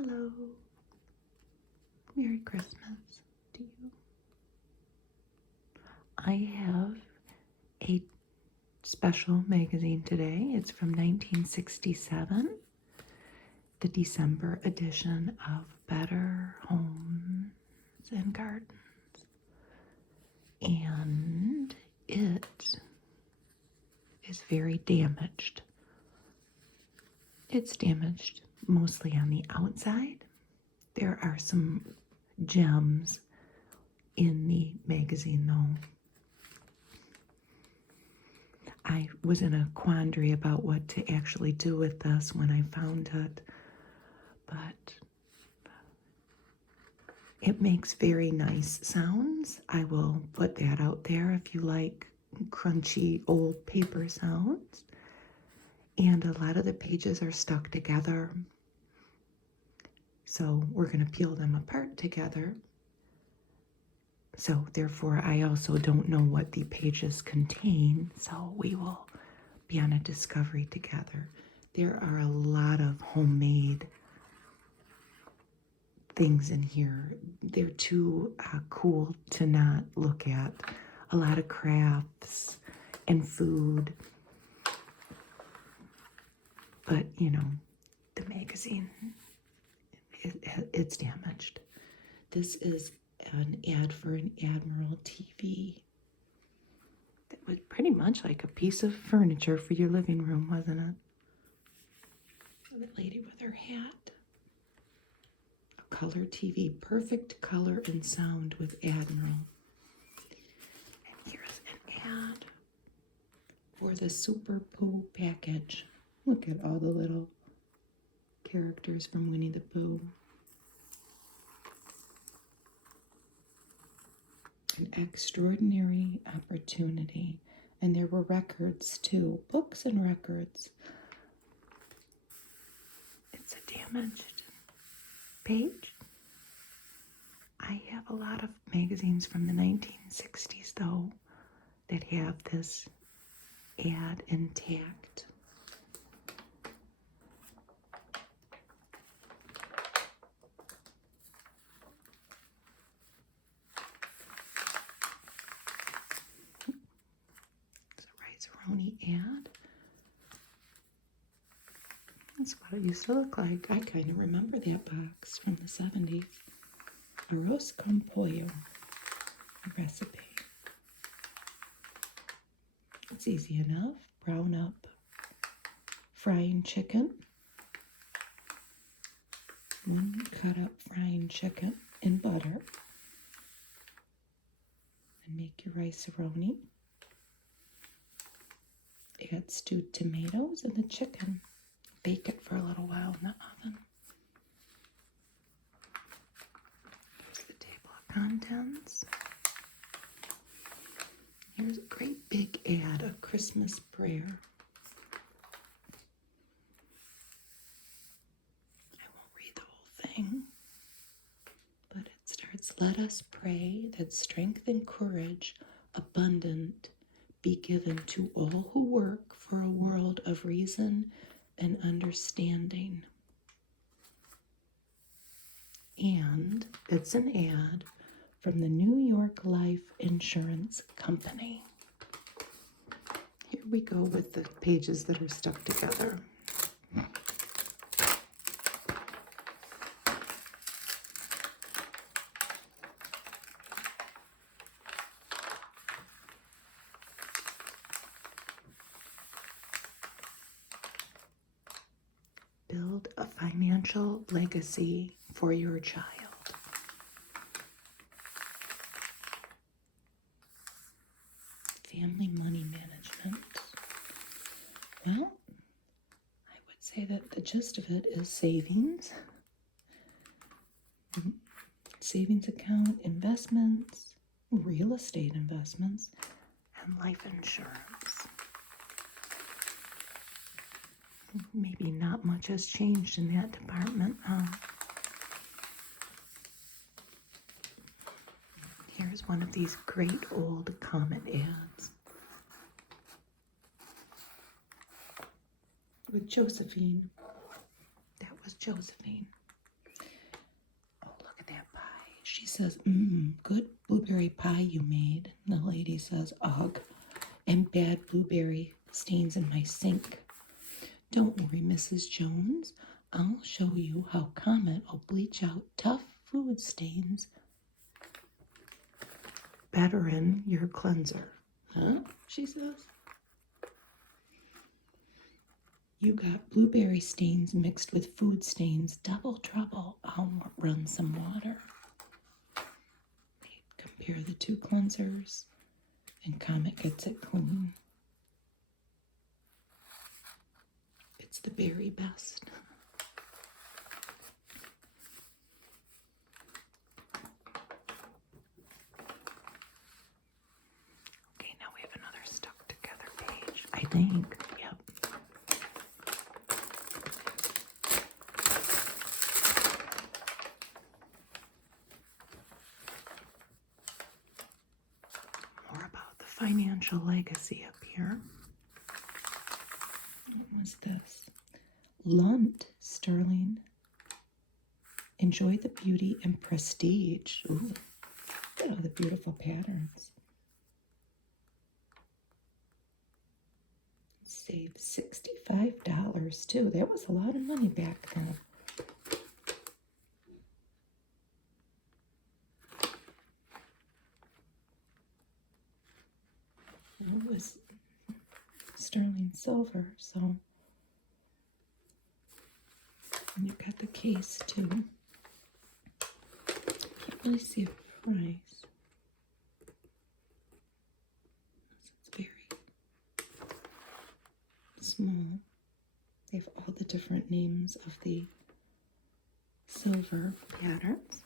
Hello. Merry Christmas to you. I have a special magazine today. It's from 1967, the December edition of Better Homes and Gardens. And it is very damaged. It's damaged mostly on the outside. There are some gems in the magazine, though. I was in a quandary about what to actually do with this when I found it, but it makes very nice sounds. I will put that out there if you like crunchy old paper sounds. And a lot of the pages are stuck together, so we're going to peel them apart together. So therefore, I also don't know what the pages contain, so we will be on a discovery together. There are a lot of homemade things in here. They're too cool to not look at. A lot of crafts and food. But, you know, the magazine, it's damaged. This is an ad for an Admiral TV. That was pretty much like a piece of furniture for your living room, wasn't it? The lady with her hat. A color TV, perfect color and sound with Admiral. And here's an ad for the Super Pooh package. Look at all the little characters from Winnie the Pooh. An extraordinary opportunity. And there were records too, books and records. It's a damaged page. I have a lot of magazines from the 1960s though that have this ad intact. Ad. That's what it used to look like. I kind of remember that box from the 70s. Arroz con pollo, a recipe. It's easy enough. Brown up frying chicken. One cut up frying chicken in butter. And make your rice-a-roni. Add stewed tomatoes and the chicken. Bake it for a little while in the oven. Here's the table of contents. Here's a great big ad, a Christmas prayer. I won't read the whole thing, but it starts, "Let us pray that strength and courage abundant be given to all who work for a world of reason and understanding." And it's an ad from the New York Life Insurance Company. Here we go with the pages that are stuck together. Build a financial legacy for your child. Family money management. Well, I would say that the gist of it is savings. Savings account, investments, real estate investments, and life insurance. Maybe not much has changed in that department. Here's one of these great old Comet ads with Josephine. That was Josephine. She says, good blueberry pie you made. The lady says, ugh, and bad blueberry stains in my sink. Don't worry, Mrs. Jones. I'll show you how Comet will bleach out tough food stains better in your cleanser. Huh? She says. You got blueberry stains mixed with food stains. Double trouble. I'll run some water. Compare the two cleansers, and Comet gets it clean. It's the very best. Okay, now we have another stuck together page, I think. Yep. More about the financial legacy up here. What was this? Lunt sterling. Enjoy the beauty and prestige. Ooh, look at all the beautiful patterns. Save $65 too. That was a lot of money back then. It was sterling silver, so. And you've got the case too. Can't really see a price. It's very small. They have all the different names of the silver patterns.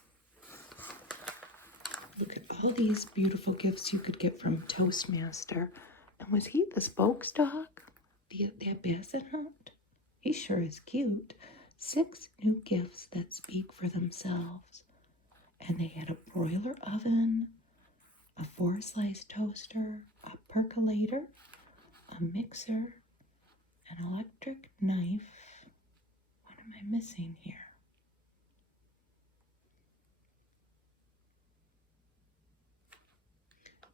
Look at all these beautiful gifts you could get from Toastmaster. And was he the spokesdog? That basset hound? He sure is cute. 6 new gifts that speak for themselves. And they had a broiler oven, a 4-slice toaster, a percolator, a mixer, an electric knife. What am I missing here?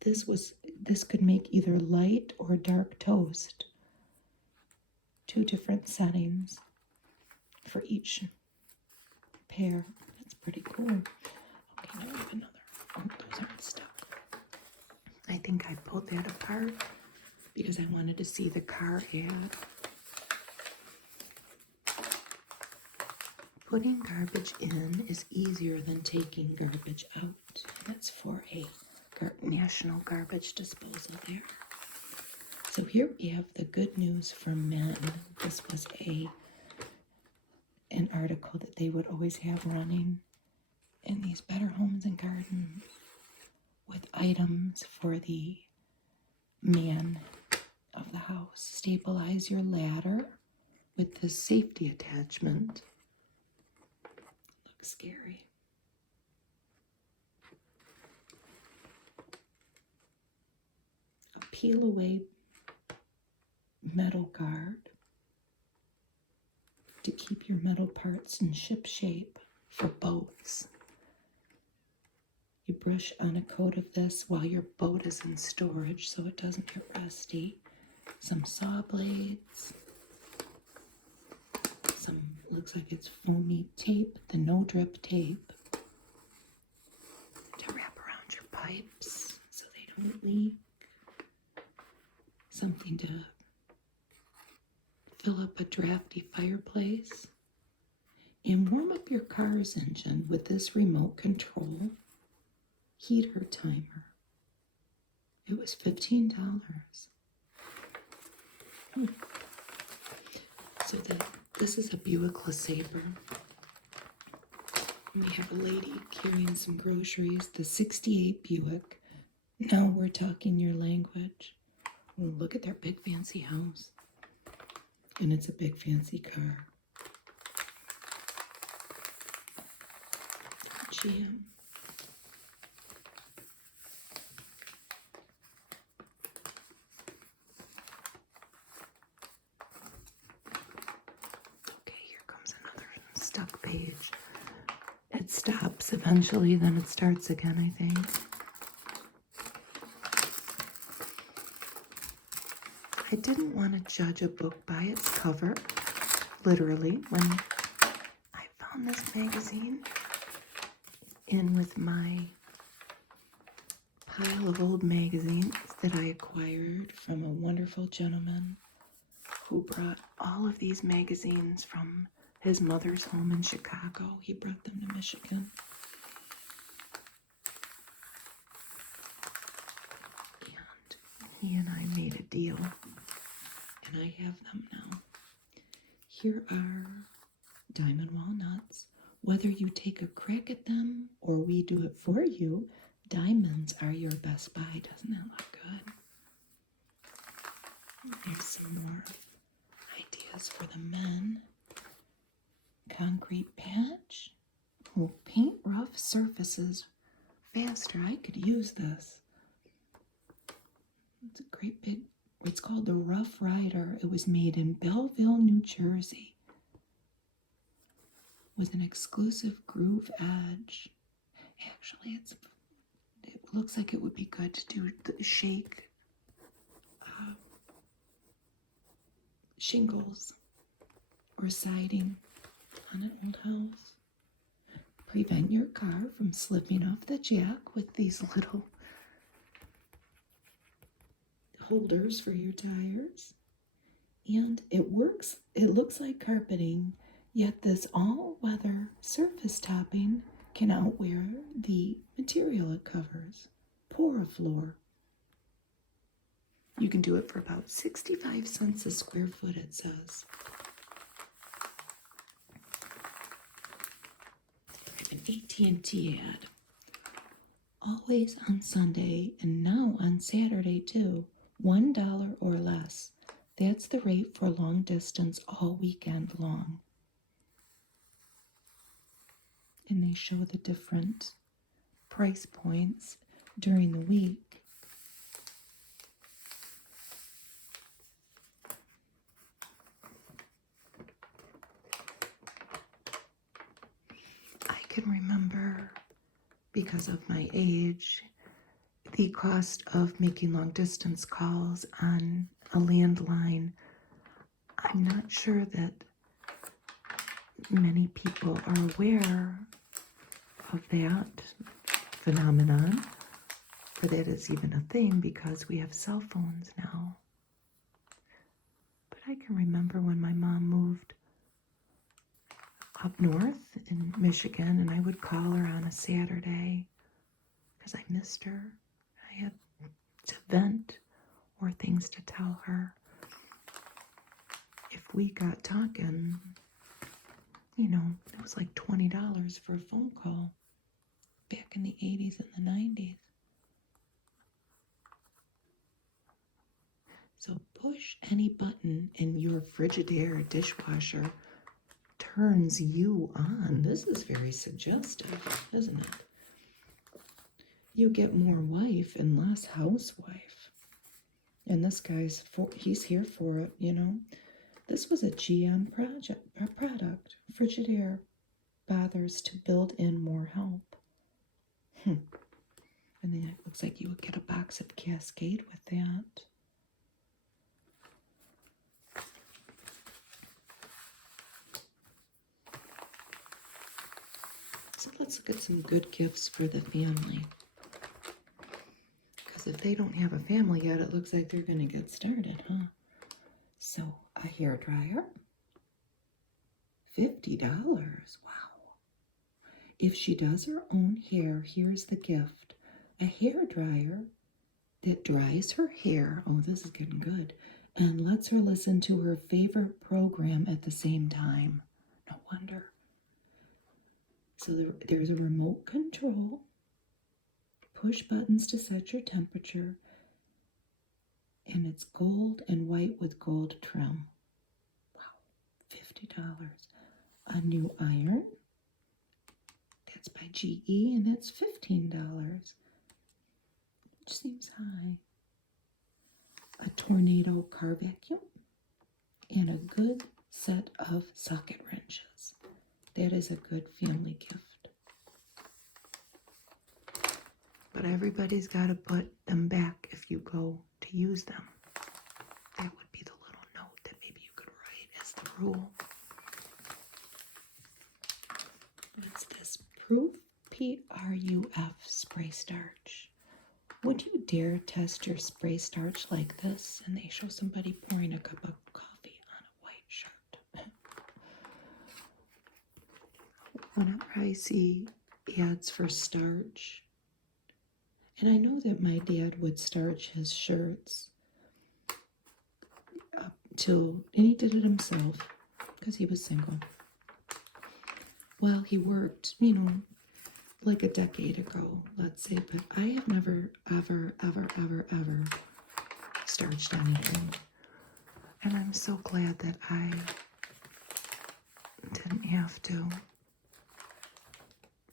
This could make either light or dark toast. 2 different settings for each pair. That's pretty cool. Okay, now we have another. Oh, those aren't stuck. I think I pulled that apart because I wanted to see the car ad. Putting garbage in is easier than taking garbage out. That's for a national garbage disposal there. So here we have the good news for men. This was an article that they would always have running in these Better Homes and Gardens with items for the man of the house. Stabilize your ladder with the safety attachment. Looks scary. A peel away metal guard to keep your metal parts in ship shape for boats. You brush on a coat of this while your boat is in storage so it doesn't get rusty. Some saw blades. Some, looks like it's foamy tape, the no drip tape to wrap around your pipes so they don't leak. Something to fill up a drafty fireplace, and warm up your car's engine with this remote control heater timer. It was $15. So this is a Buick LeSabre. We have a lady carrying some groceries, the 68 Buick. Now we're talking your language. Oh, look at their big fancy house. And it's a big fancy car. GM. Okay, here comes another stuck page. It stops eventually, then it starts again, I think. I didn't want to judge a book by its cover, literally, when I found this magazine in with my pile of old magazines that I acquired from a wonderful gentleman who brought all of these magazines from his mother's home in Chicago. He brought them to Michigan. And he and I made a deal, and I have them now. Here are diamond walnuts. Whether you take a crack at them or we do it for you, diamonds are your best buy. Doesn't that look good? Here's some more ideas for the men. Concrete patch will paint rough surfaces faster. I could use this. It's a great big, it's called the Rough Rider. It was made in Belleville, New Jersey, with an exclusive groove edge. Actually, it looks like it would be good to do the shake shingles or siding on an old house. Prevent your car from slipping off the jack with these little holders for your tires. And it works. It looks like carpeting, yet this all-weather surface topping can outwear the material it covers. Porafloor. You can do it for about 65 cents a square foot, it says. I have an AT&T ad. Always on Sunday and now on Saturday too. $1 or less. That's the rate for long distance all weekend long. And they show the different price points during the week. I can remember, because of my age, the cost of making long distance calls on a landline. I'm not sure that many people are aware of that phenomenon, or that is even a thing, because we have cell phones now. But I can remember when my mom moved up north in Michigan, and I would call her on a Saturday because I missed her. I had to vent or things to tell her. If we got talking, it was like $20 for a phone call back in the 80s and the 90s. So push any button and your Frigidaire dishwasher turns you on. This is very suggestive, isn't it? You get more wife and less housewife. And this guy's, he's here for it, This was a GM product. Frigidaire bothers to build in more help. And then it looks like you would get a box of Cascade with that. So let's look at some good gifts for the family. Because if they don't have a family yet, it looks like they're going to get started, huh? So, a hairdryer, $50. Wow. If she does her own hair, here's the gift. A hairdryer that dries her hair, oh, this is getting good, and lets her listen to her favorite program at the same time. No wonder. So there's a remote control, push buttons to set your temperature, and it's gold and white with gold trim. Wow, $50. A new iron, that's by GE, and that's $15, which seems high. A tornado car vacuum, and a good set of socket wrenches. That is a good family gift. but everybody's got to put them back if you go to use them. That would be the little note that maybe you could write as the rule. What's this? Proof PRUF spray starch. Would you dare test your spray starch like this? And they show somebody pouring a cup of coffee on a white shirt. Whenever I see ads for starch, and I know that my dad would starch his shirts up till, and he did it himself because he was single. Well, he worked, like a decade ago, let's say, but I have never, ever starched anything. And I'm so glad that I didn't have to,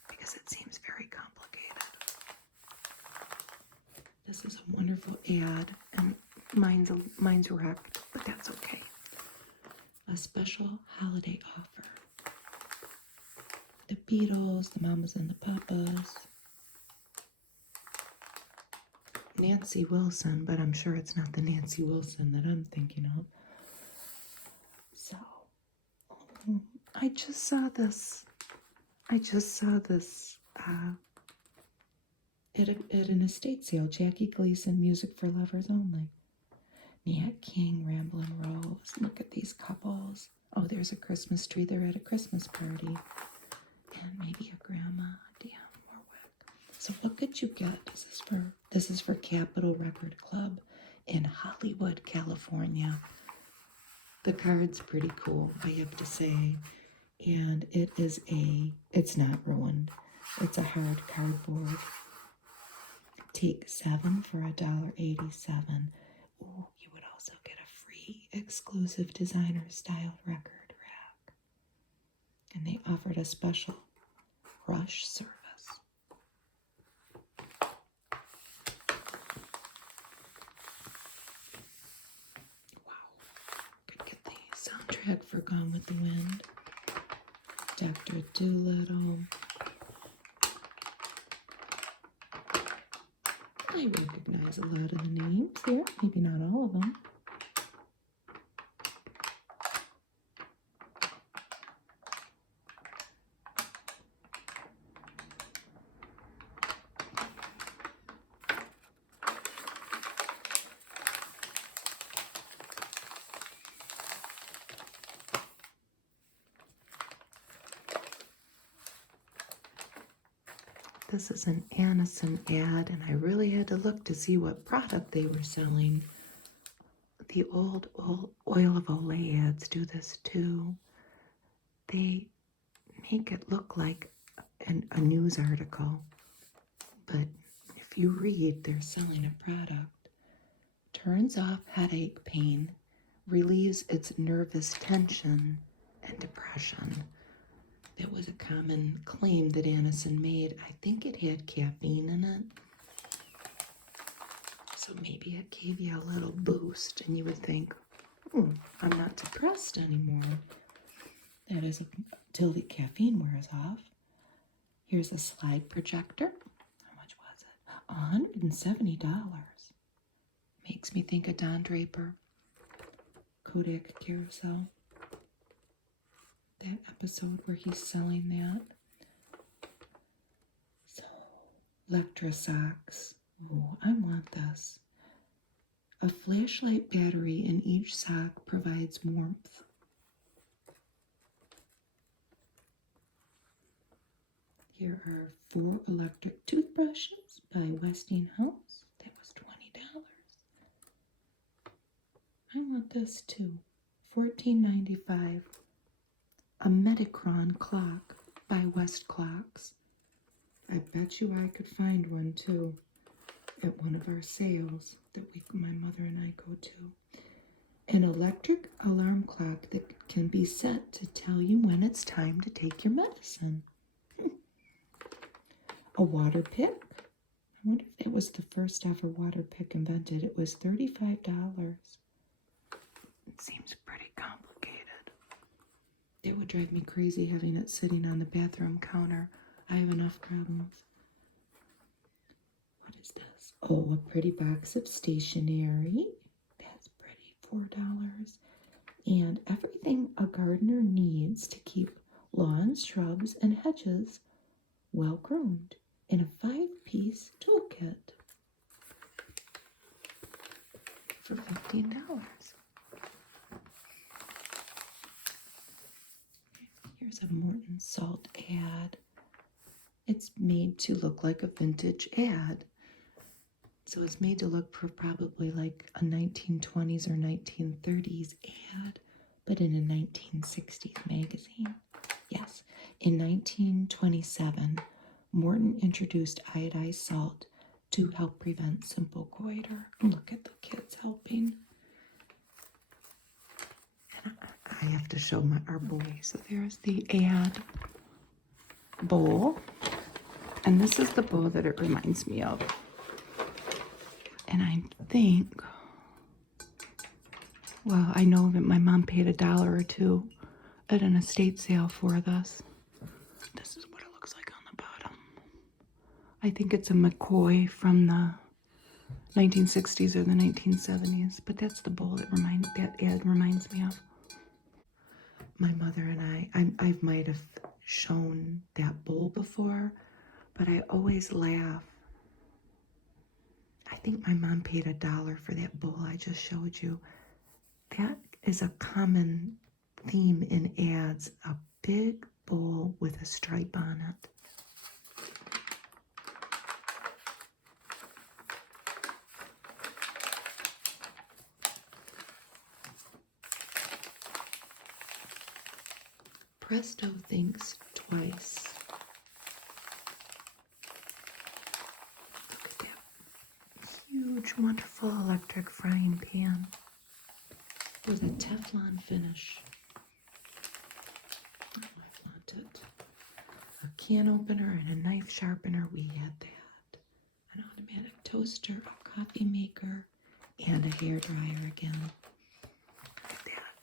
because it seems very complicated. This is a wonderful ad, and mine's wrecked, but that's okay. A special holiday offer. The Beatles, the Mamas and the Papas, Nancy Wilson, but I'm sure it's not the Nancy Wilson that I'm thinking of. So, I just saw this at an estate sale. Jackie Gleason, Music for Lovers Only. Nat King, Ramblin' Rose. Look at these couples. Oh, there's a Christmas tree. They're at a Christmas party. And maybe a grandma. Damn, more whack. So what could you get? This is for Capitol Record Club in Hollywood, California. The card's pretty cool, I have to say. And it's not ruined. It's a hard cardboard. Take 7 for $1.87. Ooh, you would also get a free exclusive designer styled record rack. And they offered a special rush service. Wow. Could get the soundtrack for Gone with the Wind. Dr. Dolittle. I recognize a lot of the names there, maybe not all of them. This is an Anison ad, and I really had to look to see what product they were selling. The old Oil of Olay ads do this too. They make it look like a news article, but if you read, they're selling a product. Turns off headache pain, relieves its nervous tension and depression. That was a common claim that Anison made. I think it had caffeine in it. So maybe it gave you a little boost and you would think, I'm not depressed anymore. That is until the caffeine wears off. Here's a slide projector. How much was it? $170. Makes me think of Don Draper. Kodak Carousel. That episode where he's selling that. So, Electra socks. Oh, I want this. A flashlight battery in each sock provides warmth. Here are 4 electric toothbrushes by Westinghouse. That was $20. I want this too. $14.95. A Metacron clock by West Clocks. I bet you I could find one too at one of our sales that my mother and I go to. An electric alarm clock that can be set to tell you when it's time to take your medicine. A water pick. I wonder if that was the first ever water pick invented. It was $35. It seems pretty complicated. It would drive me crazy having it sitting on the bathroom counter. I have enough problems. is this? Oh, a pretty box of stationery. That's pretty, $4. And everything a gardener needs to keep lawns, shrubs, and hedges well groomed in a 5-piece toolkit for $15. Here's a Morton Salt ad. It's made to look like a vintage ad. So it's made to look for probably like a 1920s or 1930s ad, but in a 1960s magazine. Yes, in 1927, Morton introduced iodized salt to help prevent simple goiter. Look at the kids helping. And I have to show our bowl. So there's the ad bowl. And this is the bowl that it reminds me of. And I think, well, I know that my mom paid $1 or $2 at an estate sale for this. This is what it looks like on the bottom. I think it's a McCoy from the 1960s or the 1970s, but that's the bowl that ad reminds me of. My mother and I might have shown that bowl before, but I always laugh. I think my mom paid $1 for that bowl I just showed you. That is a common theme in ads, a big bowl with a stripe on it. Presto thinks twice. Look at that huge, wonderful electric frying pan with a Teflon finish. Oh, I want it. A can opener and a knife sharpener, we had that. An automatic toaster, a coffee maker, and a hairdryer again. Look at that.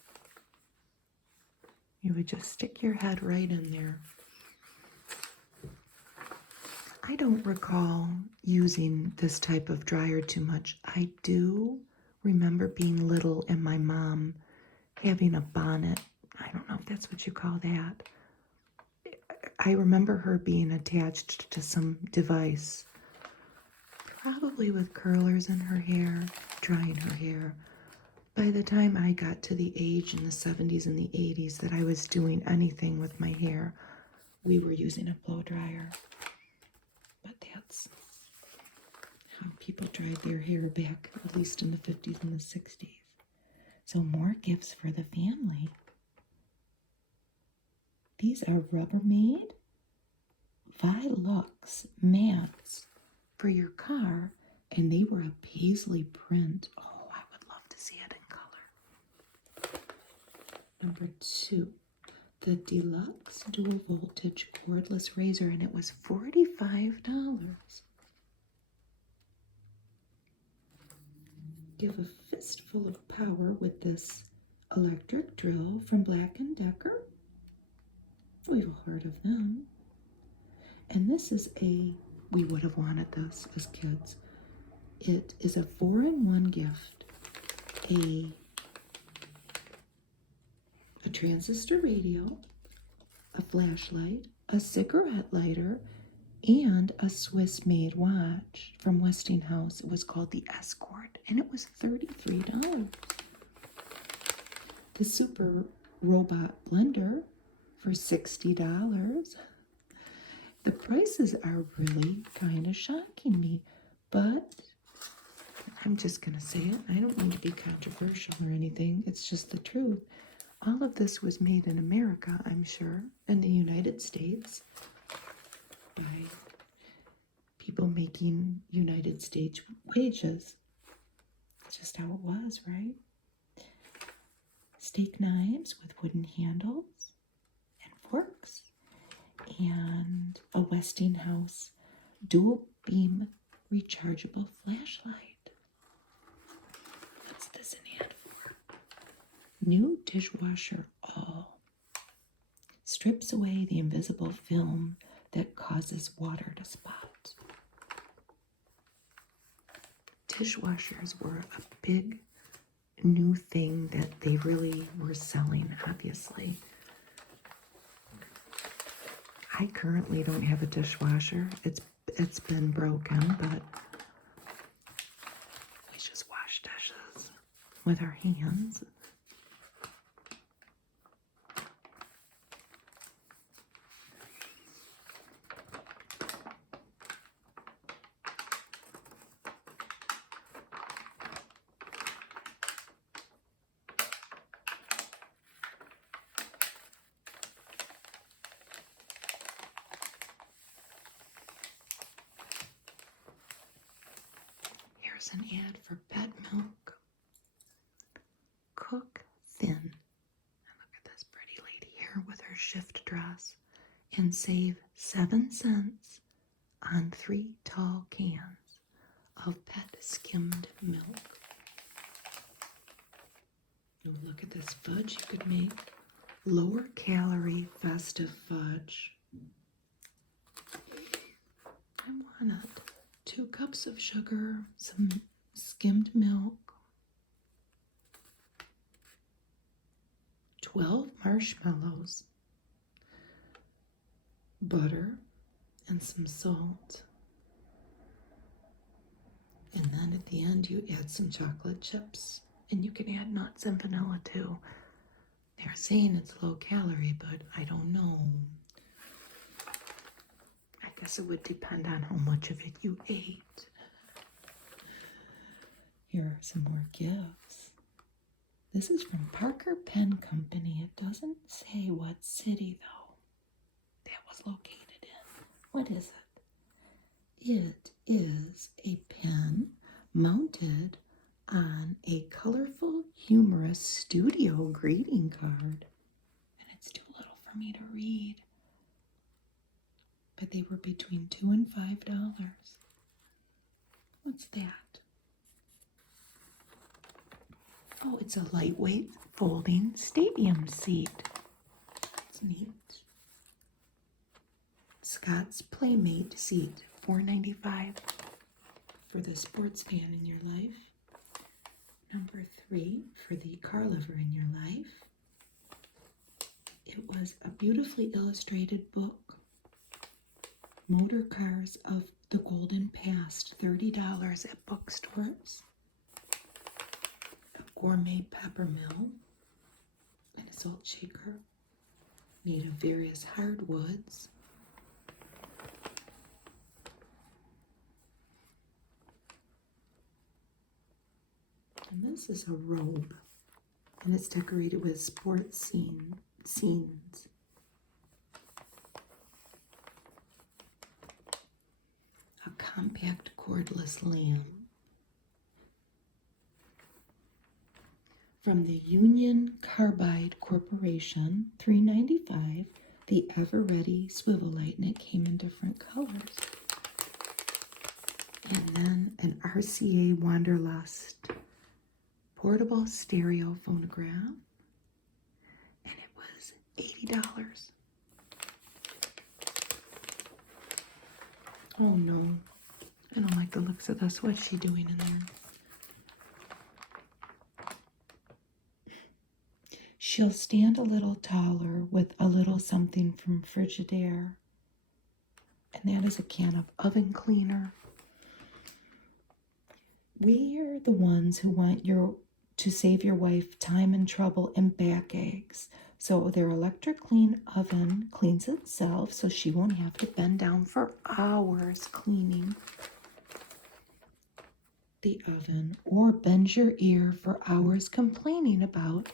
You would just stick your head right in there. I don't recall using this type of dryer too much. I do remember being little and my mom having a bonnet. I don't know if that's what you call that. I remember her being attached to some device, probably with curlers in her hair, drying her hair. By the time I got to the age in the 70s and the 80s that I was doing anything with my hair, we were using a blow dryer. But that's how people dried their hair back, at least in the 50s and the 60s. So more gifts for the family. These are Rubbermaid Velux mats for your car, and they were a paisley print. Oh, I would love to see it in color. Number 2, the Deluxe Dual Voltage Cordless Razor, and it was $45. Give a fistful of power with this electric drill from Black & Decker. We've all heard of them. And this is we would have wanted this as kids. It is a 4-in-1 gift. A transistor radio, a flashlight, a cigarette lighter, and a Swiss-made watch from Westinghouse. It was called the Escort, and it was $33. The Super Robot Blender for $60. The prices are really kind of shocking me, but I'm just going to say it. I don't mean to be controversial or anything. It's just the truth. All of this was made in America, I'm sure, in the United States, by people making United States wages. It's just how it was, right? Steak knives with wooden handles and forks, and a Westinghouse dual beam rechargeable flashlight. What's this an ad for? New dishwasher all. Strips away the invisible film that causes water to spot. Dishwashers were a big new thing that they really were selling, obviously. I currently don't have a dishwasher. It's been broken, but we just wash dishes with our hands. Here's an ad for pet milk. Cook thin. And look at this pretty lady here with her shift dress. And save 7 cents on 3 tall cans of pet skimmed milk. Oh, look at this fudge you could make. Lower calorie festive fudge. I wanted 2 cups of sugar, some skimmed milk, 12 marshmallows, butter, and some salt. And then at the end you add some chocolate chips, and you can add nuts and vanilla too. They're saying it's low calorie, but I don't know. I guess it would depend on how much of it you ate. Here are some more gifts. This is from Parker Pen Company. It doesn't say what city though that was located in. What is it? It is a pen mounted on a colorful, humorous studio greeting card. And it's too little for me to read. But they were between $2 and $5. What's that? Oh, it's a lightweight folding stadium seat. It's neat. Scott's Playmate seat, $4.95 for the sports fan in your life. Number 3 for the car lover in your life. It was a beautifully illustrated book. Motor Cars of the Golden Past, $30 at bookstores. A gourmet pepper mill and a salt shaker made of various hardwoods. And this is a robe, and it's decorated with sports scenes. A compact cordless lamp. From the Union Carbide Corporation, $3.95, the ever-ready swivel light, and it came in different colors. And then an RCA Wanderlust portable stereo phonograph, and it was $80. Oh no, I don't like the looks of this. What's she doing in there? She'll stand a little taller with a little something from Frigidaire. And that is a can of oven cleaner. We're the ones who want to save your wife time and trouble and backaches. So their electric clean oven cleans itself so she won't have to bend down for hours cleaning the oven or bend your ear for hours complaining about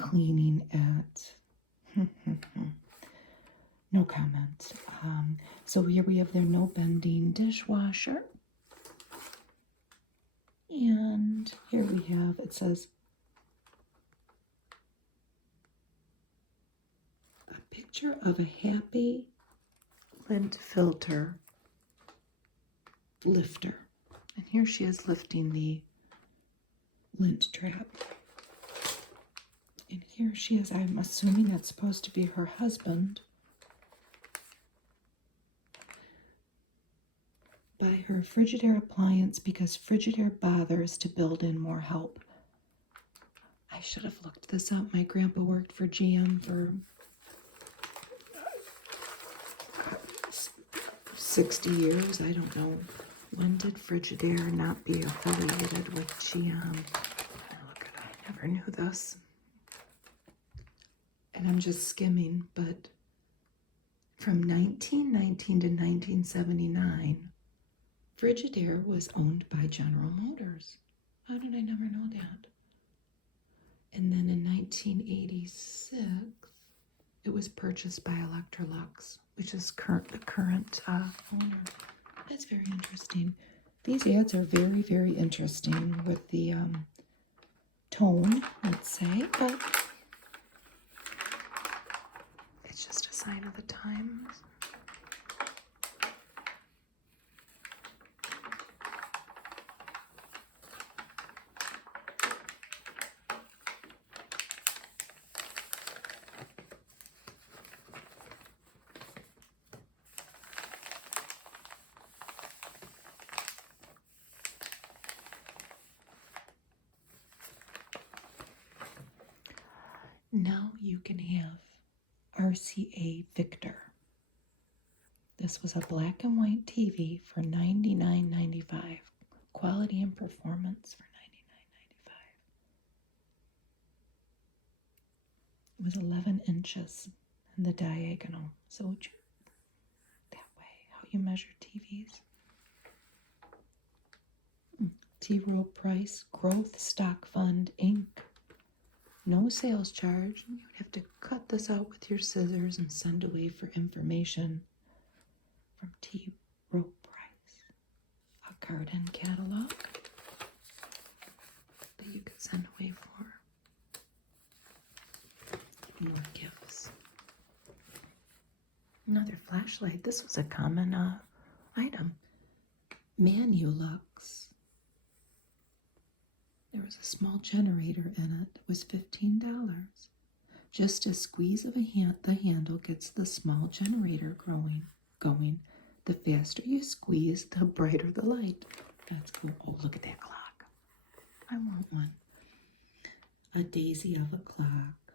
cleaning it. No comment. So here we have their no bending dishwasher. And here we have, it says, a picture of a happy lint filter lifter. And here she is lifting the lint trap. And here she is, I'm assuming that's supposed to be her husband, Buy her Frigidaire appliance because Frigidaire bothers to build in more help. I should have looked this up. My grandpa worked for GM for 60 years. I don't know. When did Frigidaire not be affiliated with GM? Look, I never knew this. And I'm just skimming, but from 1919 to 1979, Frigidaire was owned by General Motors. How did I never know that? And then in 1986, it was purchased by Electrolux, which is the current owner. That's very interesting. These ads are very, very interesting with the tone, let's say, but it's just a sign of the times. Now you can have RCA Victor. This was a black and white TV for $99.95. Quality and performance for $99.95. It was 11 inches in the diagonal. So that way, how you measure TVs. T-row price, growth stock fund, Inc. No sales charge. You would have to cut this out with your scissors and send away for information from T-row price. A garden catalog that you could send away for more gifts. Another flashlight. This was a common item. Manulux. There was a small generator in it. It was $15. Just a squeeze of the handle gets the small generator going. The faster you squeeze, the brighter the light. That's cool. Oh, look at that clock. I want one. A daisy of a clock.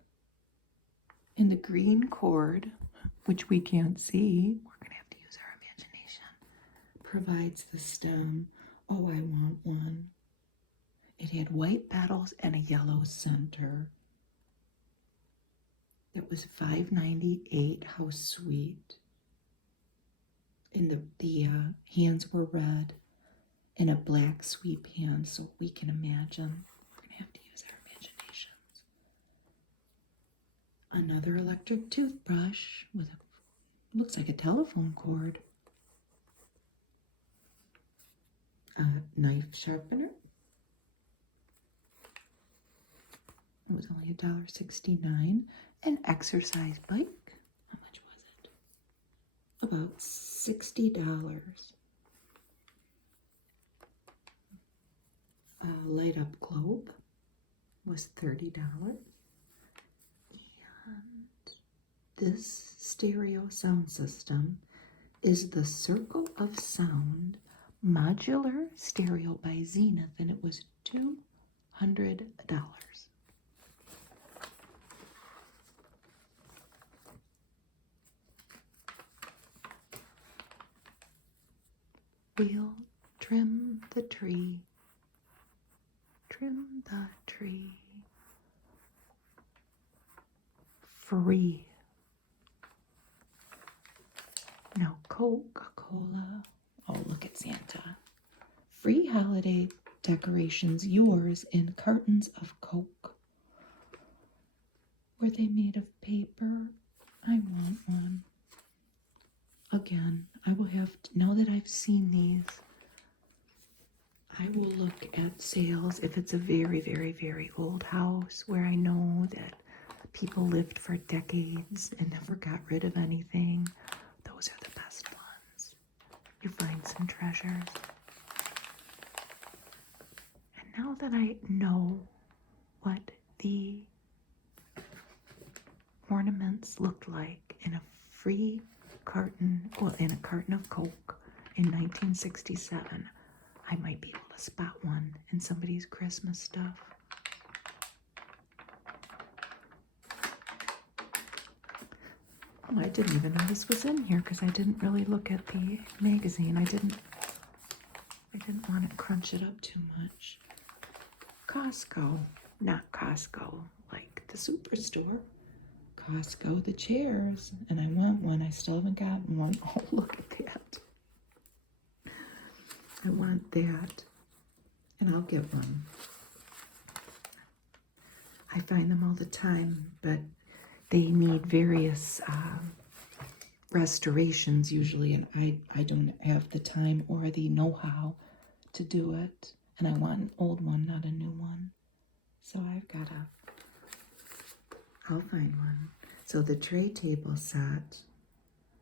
And the green cord, which we can't see, we're going to have to use our imagination, provides the stem. Oh, I want one. It had white petals and a yellow center. It was $5.98. How sweet. And the hands were red and a black sweep hand, so we can imagine. We're going to have to use our imaginations. Another electric toothbrush with looks like a telephone cord. A knife sharpener. It was only $1.69. An exercise bike. How much was it? About $60. A light up globe was $30. And this stereo sound system is the Circle of Sound modular stereo by Zenith, and it was $200. We'll trim the tree. Trim the tree. Free. No Coca-Cola. Oh, look at Santa. Free holiday decorations, yours in cartons of Coke. Were they made of paper? I want one. Again, I will have to, now that I've seen these, I will look at sales if it's a very, very, very old house where I know that people lived for decades and never got rid of anything. Those are the best ones. You find some treasures. And now that I know what the ornaments looked like in a free carton, well, in a carton of Coke in 1967. I might be able to spot one in somebody's Christmas stuff. Oh, I didn't even know this was in here because I didn't really look at the magazine. I didn't want to crunch it up too much. Costco, not Costco, like the superstore. Costco, the chairs, and I want one. I still haven't gotten one. Oh, look at that. I want that, and I'll get one. I find them all the time, but they need various restorations usually, and I don't have the time or the know-how to do it. And I want an old one, not a new one. So I'll find one. So the tray table set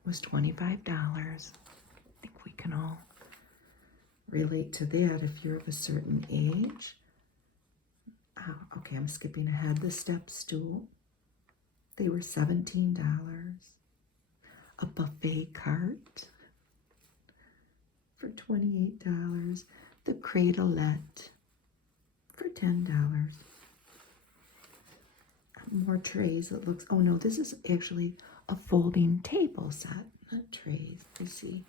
was $25. I think we can all relate to that if you're of a certain age. Okay, I'm skipping ahead. The step stool, they were $17. A buffet cart for $28. The cradlette for $10. More trays. It looks, oh no, this is actually a folding table set, not trays. You see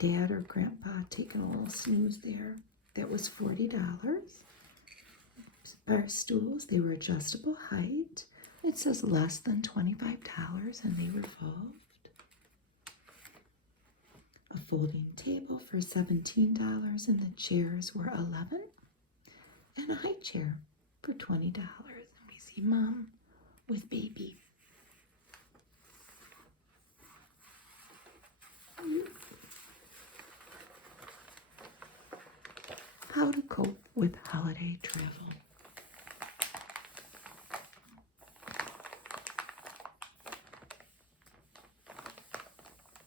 Dad or Grandpa taking a little snooze there. That was $40. Bar stools, they were adjustable height. It says less than $25 and they revolved. A folding table for $17 and the chairs were $11. And a high chair for $20. And we see Mom with baby. How to cope with holiday travel.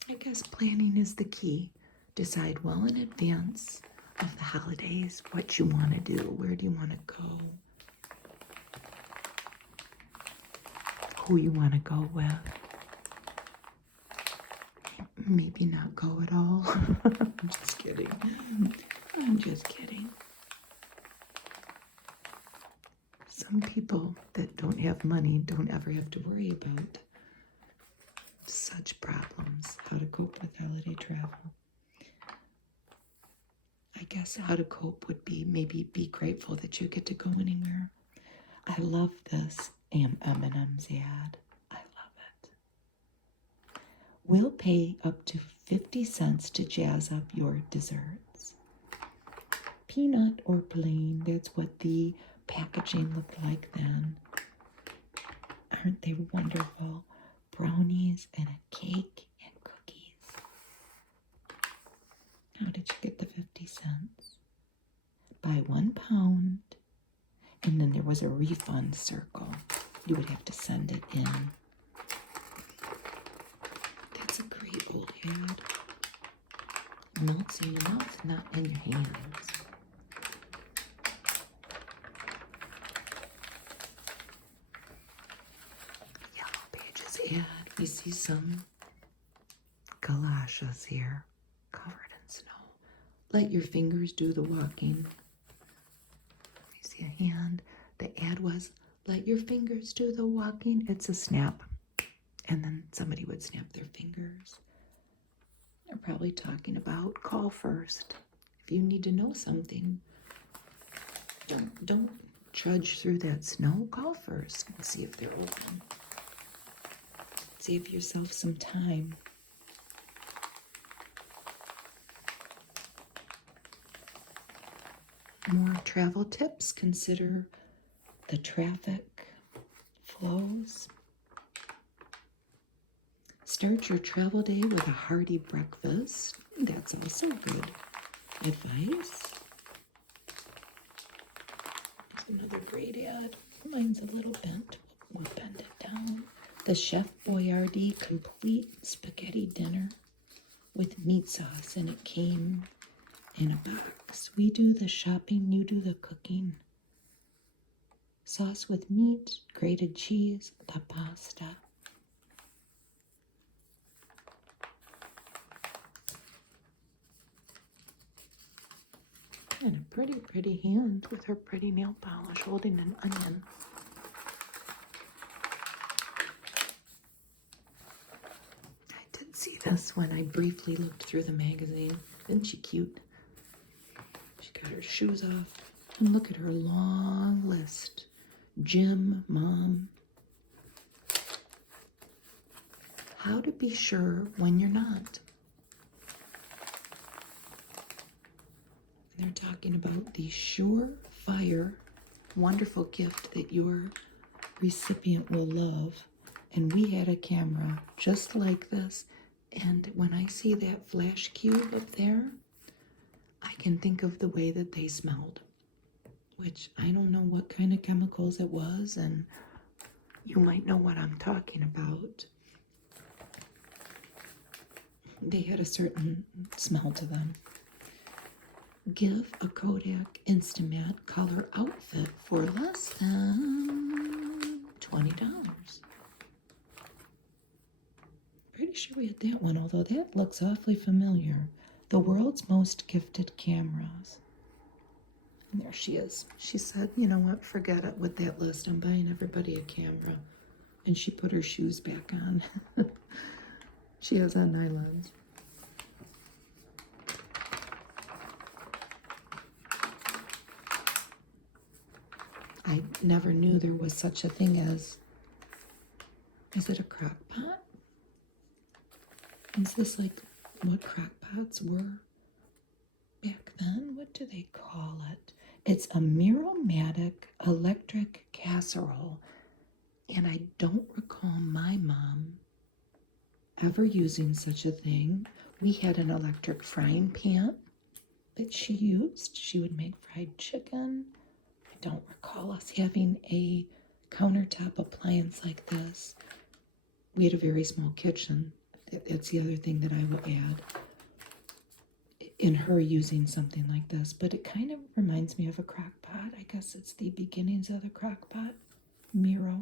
I guess planning is the key. Decide well in advance of the holidays what you want to do. Where do you want to go? Who you want to go with. Maybe not go at all. I'm just kidding. I'm just kidding. Some people that don't have money don't ever have to worry about such problems. How to cope with holiday travel. I guess how to cope would be maybe be grateful that you get to go anywhere. I love this M&M's ad. I love it. We'll pay up to 50 cents to jazz up your desserts. Peanut or plain, that's what the packaging looked like then. Aren't they wonderful? Brownies and a cake and cookies. How did you get the 50 cents? Buy 1 pound, and then there was a refund circle. You would have to send it in. That's a great old ad. Melts in your mouth, not in your hands. Yellow Pages ad. We see some galoshes here covered in snow. Let your fingers do the walking. You see a hand. The ad was, let your fingers do the walking. It's a snap. And then somebody would snap their fingers. They're probably talking about call first. If you need to know something, don't trudge through that snow. Call first and see if they're open. Save yourself some time. More travel tips. Consider the traffic flows. Start your travel day with a hearty breakfast. That's also good advice. There's another great ad. Mine's a little bent. We'll bend it down. The Chef Boyardee complete spaghetti dinner with meat sauce, and it came in a box. We do the shopping, you do the cooking. Sauce with meat, grated cheese, la pasta. And a pretty, pretty hand with her pretty nail polish holding an onion. I did see this when I briefly looked through the magazine. Isn't she cute? She got her shoes off. And look at her long list. Gym, mom. How to be sure when you're not. They're talking about the surefire, wonderful gift that your recipient will love. And we had a camera just like this. And when I see that flash cube up there, I can think of the way that they smelled. Which I don't know what kind of chemicals it was. And you might know what I'm talking about. They had a certain smell to them. Give a Kodak Instamat color outfit for less than $20. Pretty sure we had that one, although that looks awfully familiar. The world's most gifted cameras. And there she is. She said, you know what, forget it with that list. I'm buying everybody a camera. And she put her shoes back on. She has on nylons. I never knew there was such a thing as, is it a crock pot? Is this like what crock pots were back then? What do they call it? It's a Miromatic electric casserole. And I don't recall my mom ever using such a thing. We had an electric frying pan that she used. She would make fried chicken. I don't recall us having a countertop appliance like this. We had a very small kitchen. That's the other thing that I will add in her using something like this. But it kind of reminds me of a crock pot. I guess it's the beginnings of the crock pot. Miro,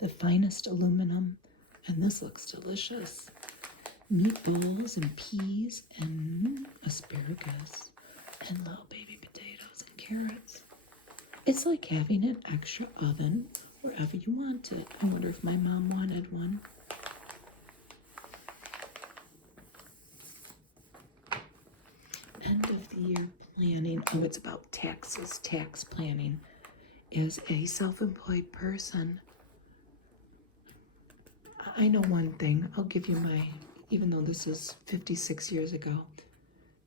the finest aluminum. And this looks delicious. Meatballs and peas and asparagus and little baby potatoes and carrots. It's like having an extra oven wherever you want it. I wonder if my mom wanted one. End of the year planning. Oh, it's about taxes, tax planning. As a self-employed person, I know one thing. I'll give you my, even though this is 56 years ago,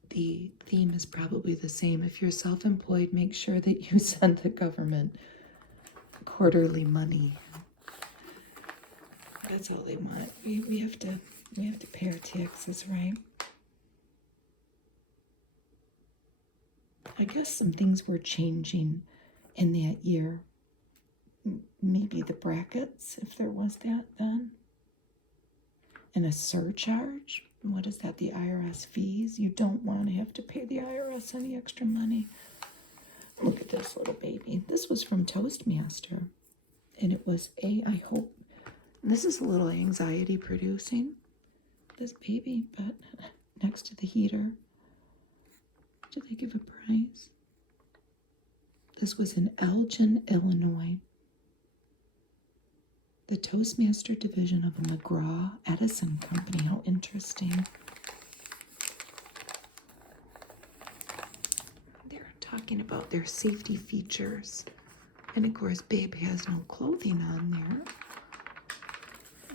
the theme is probably the same. If you're self-employed, make sure that you send the government quarterly money. That's all they want. We have to pay our taxes, right? I guess some things were changing in that year. Maybe the brackets, if there was that then. And a surcharge. What is that? The IRS fees? You don't want to have to pay the IRS any extra money. Look at this little baby. This was from Toastmaster. And it was I hope, this is a little anxiety producing, this baby, but next to the heater. Did they give a price? This was in Elgin, Illinois. The Toastmaster division of the McGraw Edison Company. How interesting. They're talking about their safety features. And of course, Babe has no clothing on there.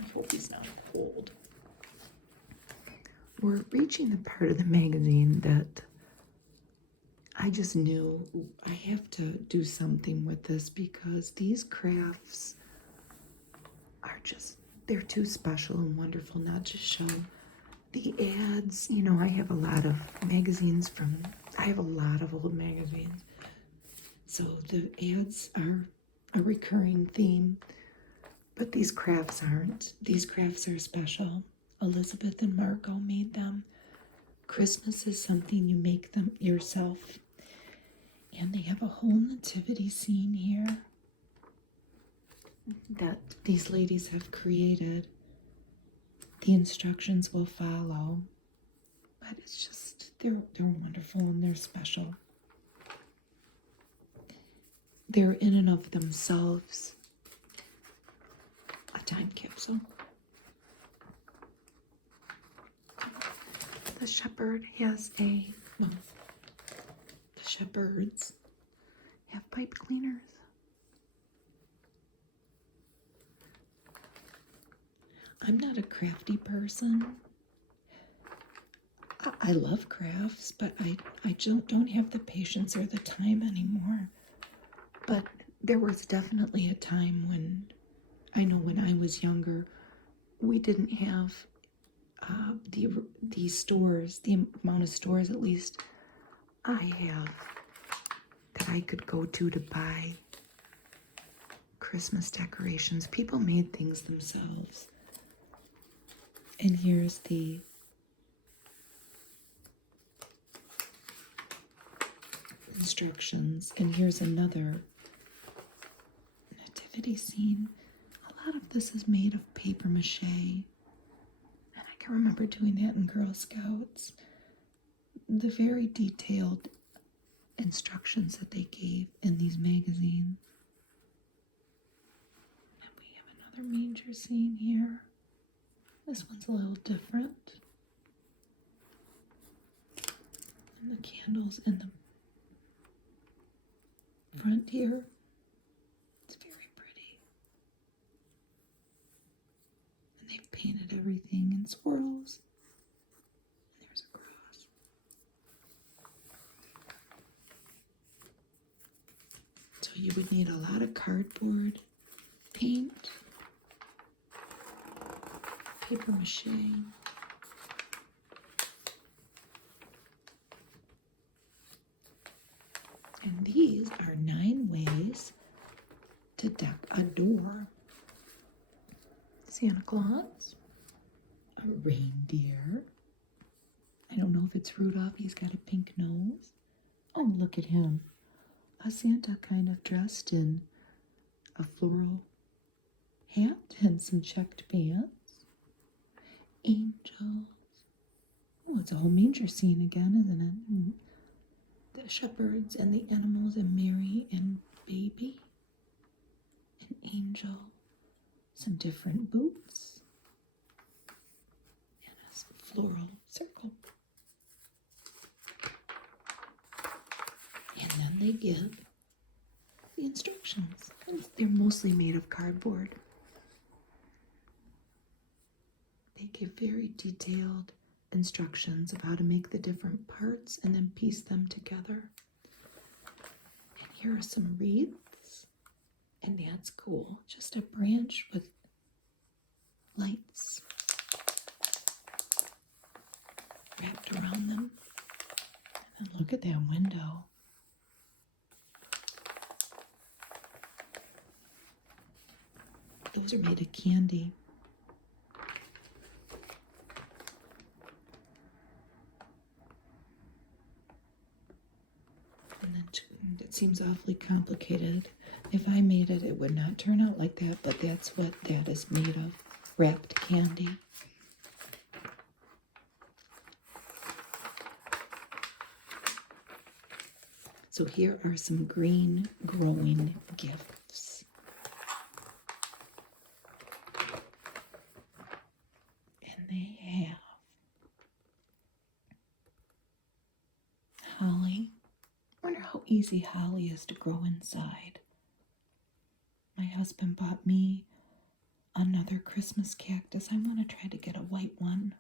I hope he's not cold. We're reaching the part of the magazine that I just knew I have to do something with this because these crafts are just, they're too special and wonderful not to show. The ads, you know, I have a lot of magazines I have a lot of old magazines. So the ads are a recurring theme, but these crafts aren't. These crafts are special. Elizabeth and Margot made them. Christmas is something you make them yourself. And they have a whole nativity scene here that these ladies have created. The instructions will follow. But it's just, they're wonderful and they're special. they're in and of themselves a time capsule. The shepherd has the shepherds have pipe cleaners. I'm not a crafty person. I love crafts, but I don't have the patience or the time anymore. But there was definitely a time when, I know when I was younger, we didn't have the stores, the amount of stores at least I have that I could go to buy Christmas decorations. People made things themselves. And here's the instructions, and here's another nativity scene. A lot of this is made of paper mache, and I can remember doing that in Girl Scouts. The very detailed instructions that they gave in these magazines. And we have another manger scene here. This one's a little different. And the candles in the front here. It's very pretty. And they've painted everything in swirls. And there's a cross. So you would need a lot of cardboard, paint, paper mache, and these are 9 ways to deck a door. Santa Claus, a reindeer. I don't know if it's Rudolph, he's got a pink nose. Oh, look at him. A Santa kind of dressed in a floral hat and some checked pants. Angels. Oh, it's a whole manger scene again, isn't it? And the shepherds and the animals and Mary and baby. An angel. Some different boots. And a floral circle. And then they give the instructions. They're mostly made of cardboard. They give very detailed instructions of how to make the different parts and then piece them together. And here are some wreaths. And that's cool. Just a branch with lights wrapped around them. And look at that window. Those are made of candy. And then it seems awfully complicated. If I made it, it would not turn out like that, but that's what that is made of, wrapped candy. So here are some green growing gifts. And they have holly. I wonder how easy holly is to grow inside. My husband bought me another Christmas cactus. I want to try to get a white one.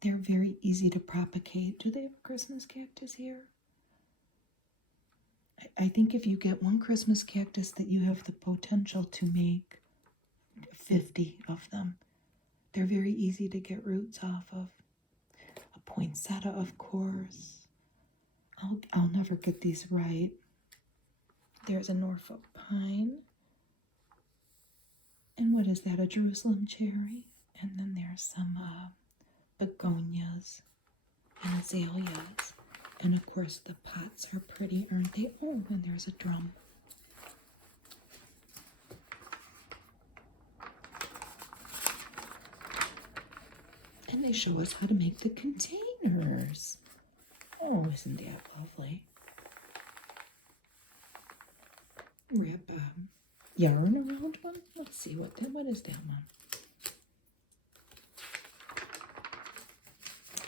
They're very easy to propagate. Do they have a Christmas cactus here? I think if you get one Christmas cactus that you have the potential to make 50 of them. They're very easy to get roots off of. A poinsettia, of course. I'll never get these right. There's a Norfolk pine. And what is that? A Jerusalem cherry. And then there's some begonias and azaleas. And of course the pots are pretty, aren't they? Oh, and there's a drum. And they show us how to make the containers. Oh, isn't that lovely? wrap yarn around one. Let's see what is that one?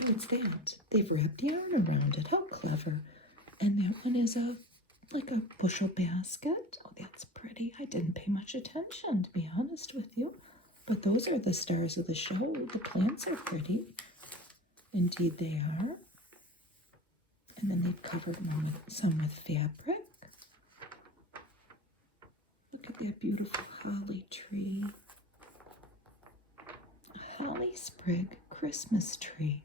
Oh, it's that. They've wrapped yarn around it. How clever. And that one is like a bushel basket. Oh, that's pretty. I didn't pay much attention, to be honest with you. But those are the stars of the show. The plants are pretty. Indeed they are. And then they've covered some with fabric. Look at that beautiful holly tree. A holly sprig Christmas tree.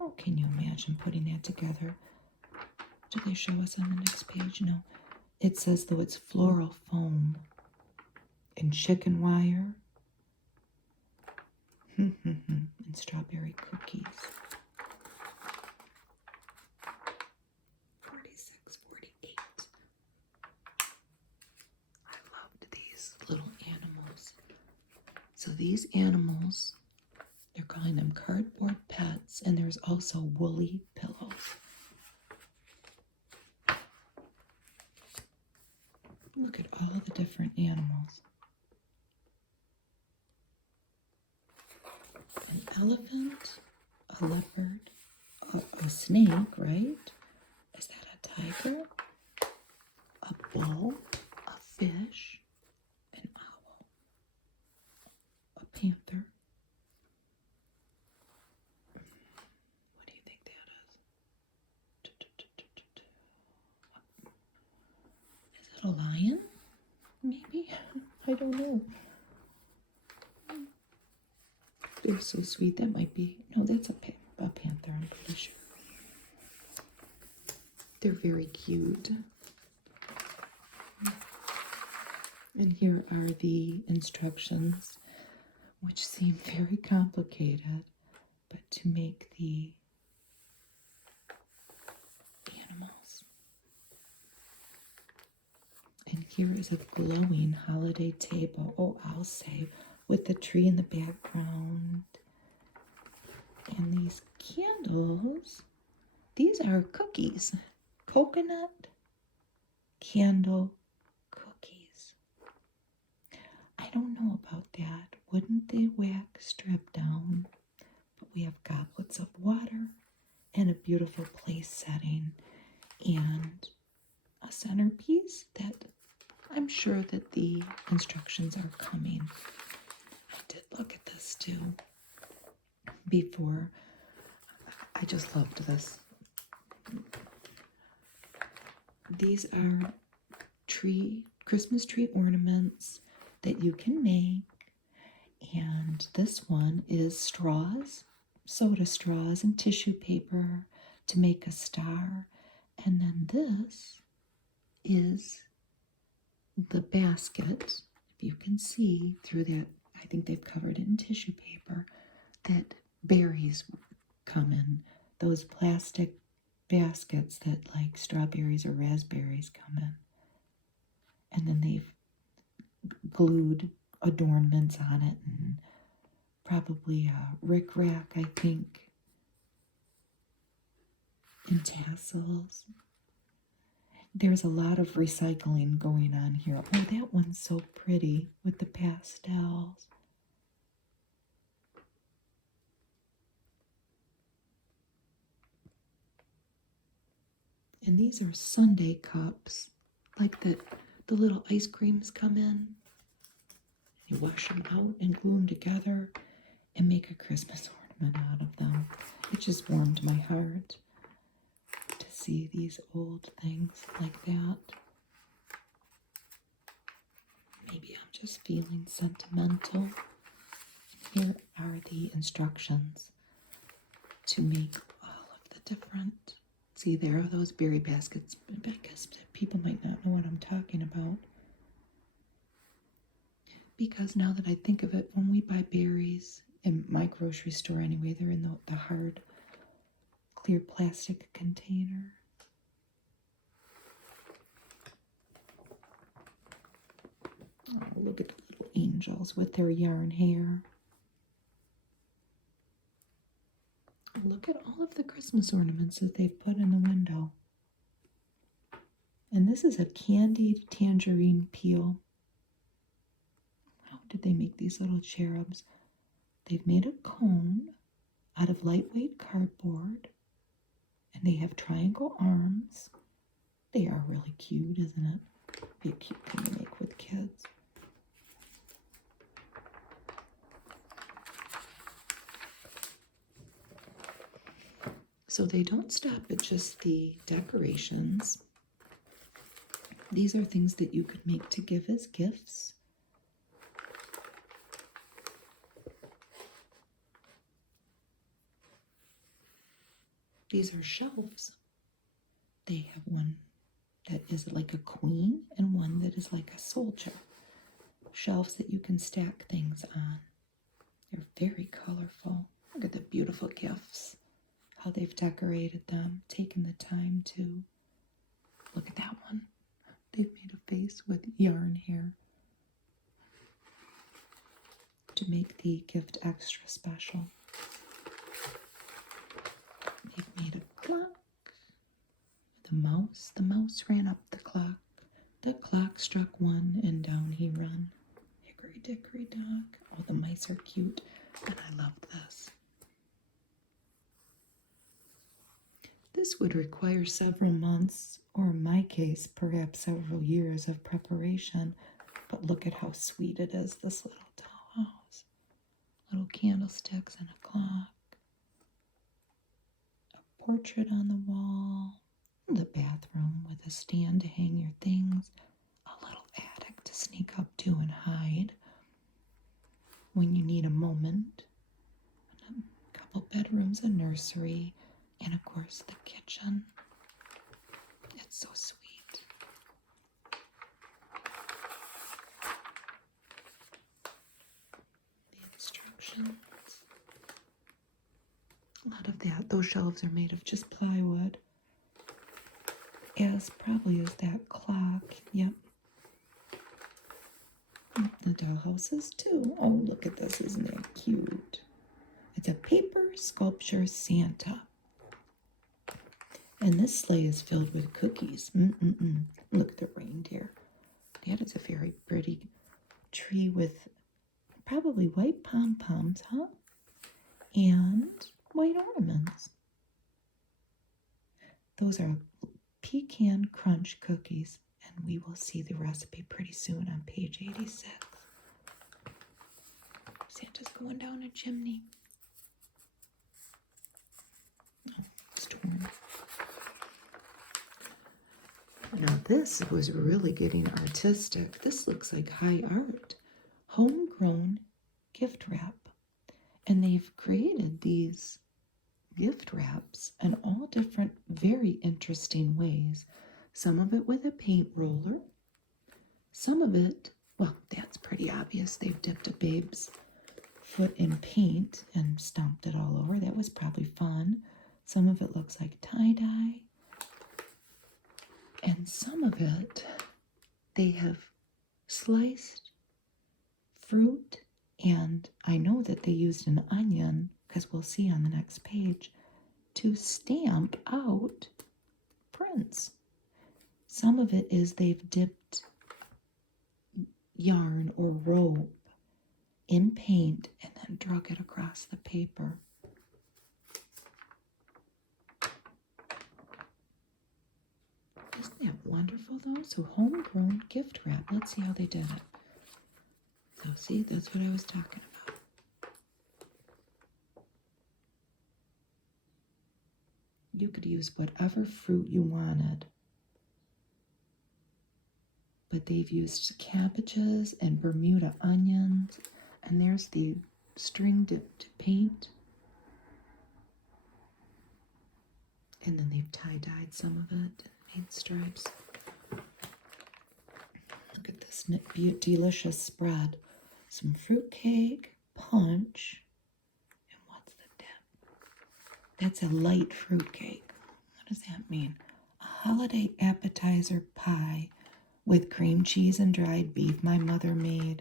Oh, can you imagine putting that together? Do they show us on the next page? No. It says, though, it's floral foam and chicken wire and strawberry cookies. 46, 48. I loved these little animals. So these animals, they're calling them cardboard pets, and there's also woolly pillows. Look at all the different animals. An elephant, a leopard, a snake, right? Is that a tiger? A bull, a fish, an owl, a panther. What do you think that is? Is it a lion? Maybe? I don't know. They're so sweet. That might be. No, that's a panther, I'm pretty sure. They're very cute. And here are the instructions, which seem very complicated, but to make the animals. And here is a glowing holiday table. Oh, I'll say, with the tree in the background. And these candles, these are cookies. Coconut candle cookies. I don't know about that. Wouldn't the wax strip down? But we have goblets of water and a beautiful place setting and a centerpiece that I'm sure that the instructions are coming. I did look at this too before. I just loved this. These are Christmas tree ornaments that you can make. And this one is straws, soda straws, and tissue paper to make a star. And then this is the basket. If you can see through that, I think they've covered it in tissue paper, that berries come in. Those plastic baskets that like strawberries or raspberries come in. And then they've glued adornments on it and probably a rickrack, I think, and tassels. There's a lot of recycling going on here. Oh, that one's so pretty with the pastels. And these are sundae cups, like the little ice creams come in. You wash them out and glue them together and make a Christmas ornament out of them. It just warmed my heart to see these old things like that. Maybe I'm just feeling sentimental. Here are the instructions to make all of the different. See, there are those berry baskets. I guess people might not know what I'm talking about. Because now that I think of it, when we buy berries in my grocery store anyway, they're in the hard, clear plastic container. Oh, look at the little angels with their yarn hair. Look at all of the Christmas ornaments that they've put in the window. And this is a candied tangerine peel. How did they make these little cherubs? They've made a cone out of lightweight cardboard, and they have triangle arms. They are really cute, isn't it? Be a cute thing to make with kids. So they don't stop at just the decorations. These are things that you could make to give as gifts. These are shelves. They have one that is like a queen and one that is like a soldier. Shelves that you can stack things on. They're very colorful. Look at the beautiful gifts. How they've decorated them, taken the time to. Look at that one. They've made a face with yarn hair to make the gift extra special. They've made a clock. The mouse ran up the clock. The clock struck one and down he run. Hickory dickory dock. Oh, the mice are cute, and I love this. This would require several months, or in my case, perhaps several years of preparation. But look at how sweet it is, this little dollhouse. Little candlesticks and a clock. A portrait on the wall. The bathroom with a stand to hang your things. A little attic to sneak up to and hide when you need a moment. And a couple bedrooms, a nursery. And of course, the kitchen. It's so sweet. The instructions. A lot of that. Those shelves are made of just plywood. As probably as that clock. Yep. The dollhouses too. Oh, look at this. Isn't that cute? It's a paper sculpture Santa. And this sleigh is filled with cookies. Look at the reindeer. That is a very pretty tree with probably white pom-poms, huh? And white ornaments. Those are pecan crunch cookies, and we will see the recipe pretty soon on page 86. Santa's going down a chimney. Oh, it's torn. Now this was really getting artistic. This looks like high art. Homegrown gift wrap. And they've created these gift wraps in all different, very interesting ways. Some of it with a paint roller. Some of it, well, that's pretty obvious. They've dipped a babe's foot in paint and stomped it all over. That was probably fun. Some of it looks like tie-dye. And some of it, they have sliced fruit, and I know that they used an onion, because we'll see on the next page, to stamp out prints. Some of it is they've dipped yarn or rope in paint and then drug it across the paper. Isn't that wonderful, though? So homegrown gift wrap. Let's see how they did it. So see, that's what I was talking about. You could use whatever fruit you wanted. But they've used cabbages and Bermuda onions. And there's the string dipped paint. And then they've tie-dyed some of it. Made stripes. Look at this delicious spread. Some fruitcake, punch, and what's the dip? That's a light fruitcake. What does that mean? A holiday appetizer pie with cream cheese and dried beef my mother made.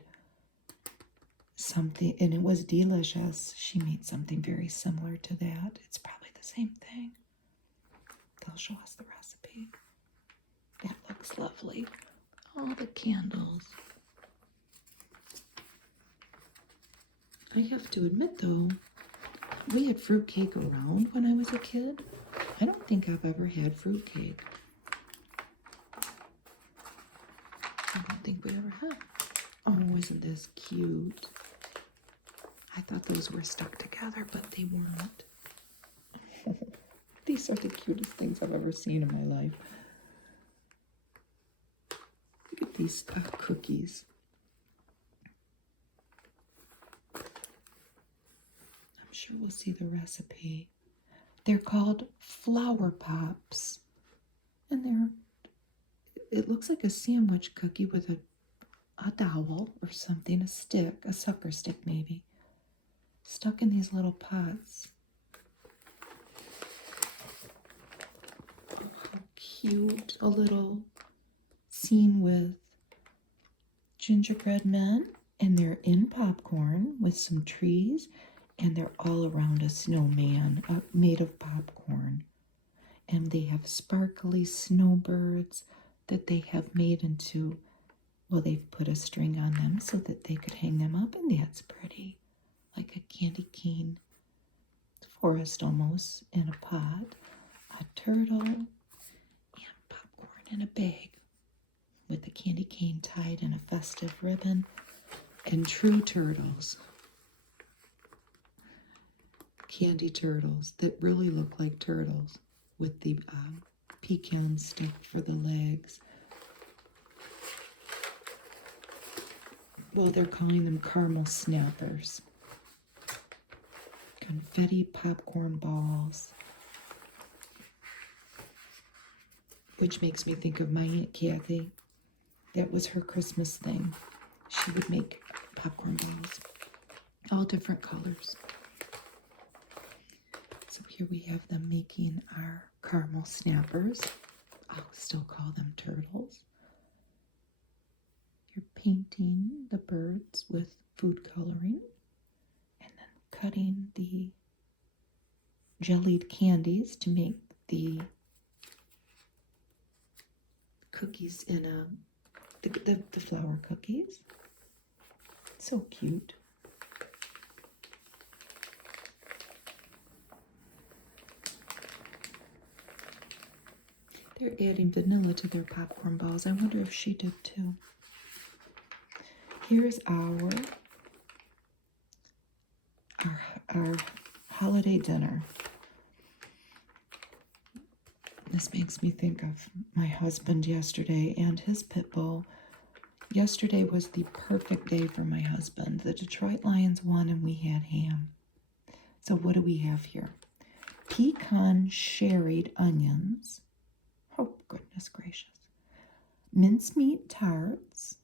Something, and it was delicious. She made something very similar to that. It's probably the same thing. They'll show us the recipe. That looks lovely. All the candles. I have to admit though, we had fruitcake around when I was a kid. I don't think I've ever had fruitcake. I don't think we ever have. Oh, isn't this cute? I thought those were stuck together, but they weren't. These are the cutest things I've ever seen in my life. Look at these cookies. I'm sure we'll see the recipe. They're called flower pops. And it looks like a sandwich cookie with a dowel or something, a stick, a sucker stick maybe, stuck in these little pots. Oh, how cute. A little scene with gingerbread men, and they're in popcorn with some trees, and they're all around a snowman made of popcorn. And they have sparkly snowbirds that they have made into, well, they've put a string on them so that they could hang them up, and that's pretty. Like a candy cane forest almost in a pot. A turtle and popcorn in a bag with a candy cane tied in a festive ribbon, and true turtles. Candy turtles that really look like turtles with the pecan stick for the legs. Well, they're calling them caramel snappers. Confetti popcorn balls. Which makes me think of my Aunt Kathy. That was her Christmas thing. She would make popcorn balls, all different colors. So here we have them making our caramel snappers. I'll still call them turtles. You're painting the birds with food coloring and then cutting the jellied candies to make the cookies in the flour cookies. So cute. They're adding vanilla to their popcorn balls. I wonder if she did too. Here's our holiday dinner. This makes me think of my husband yesterday and his pit bull. Yesterday was the perfect day for my husband. The Detroit Lions won and we had ham. So what do we have here? Pecan sherried onions. Oh, goodness gracious. Mincemeat tarts.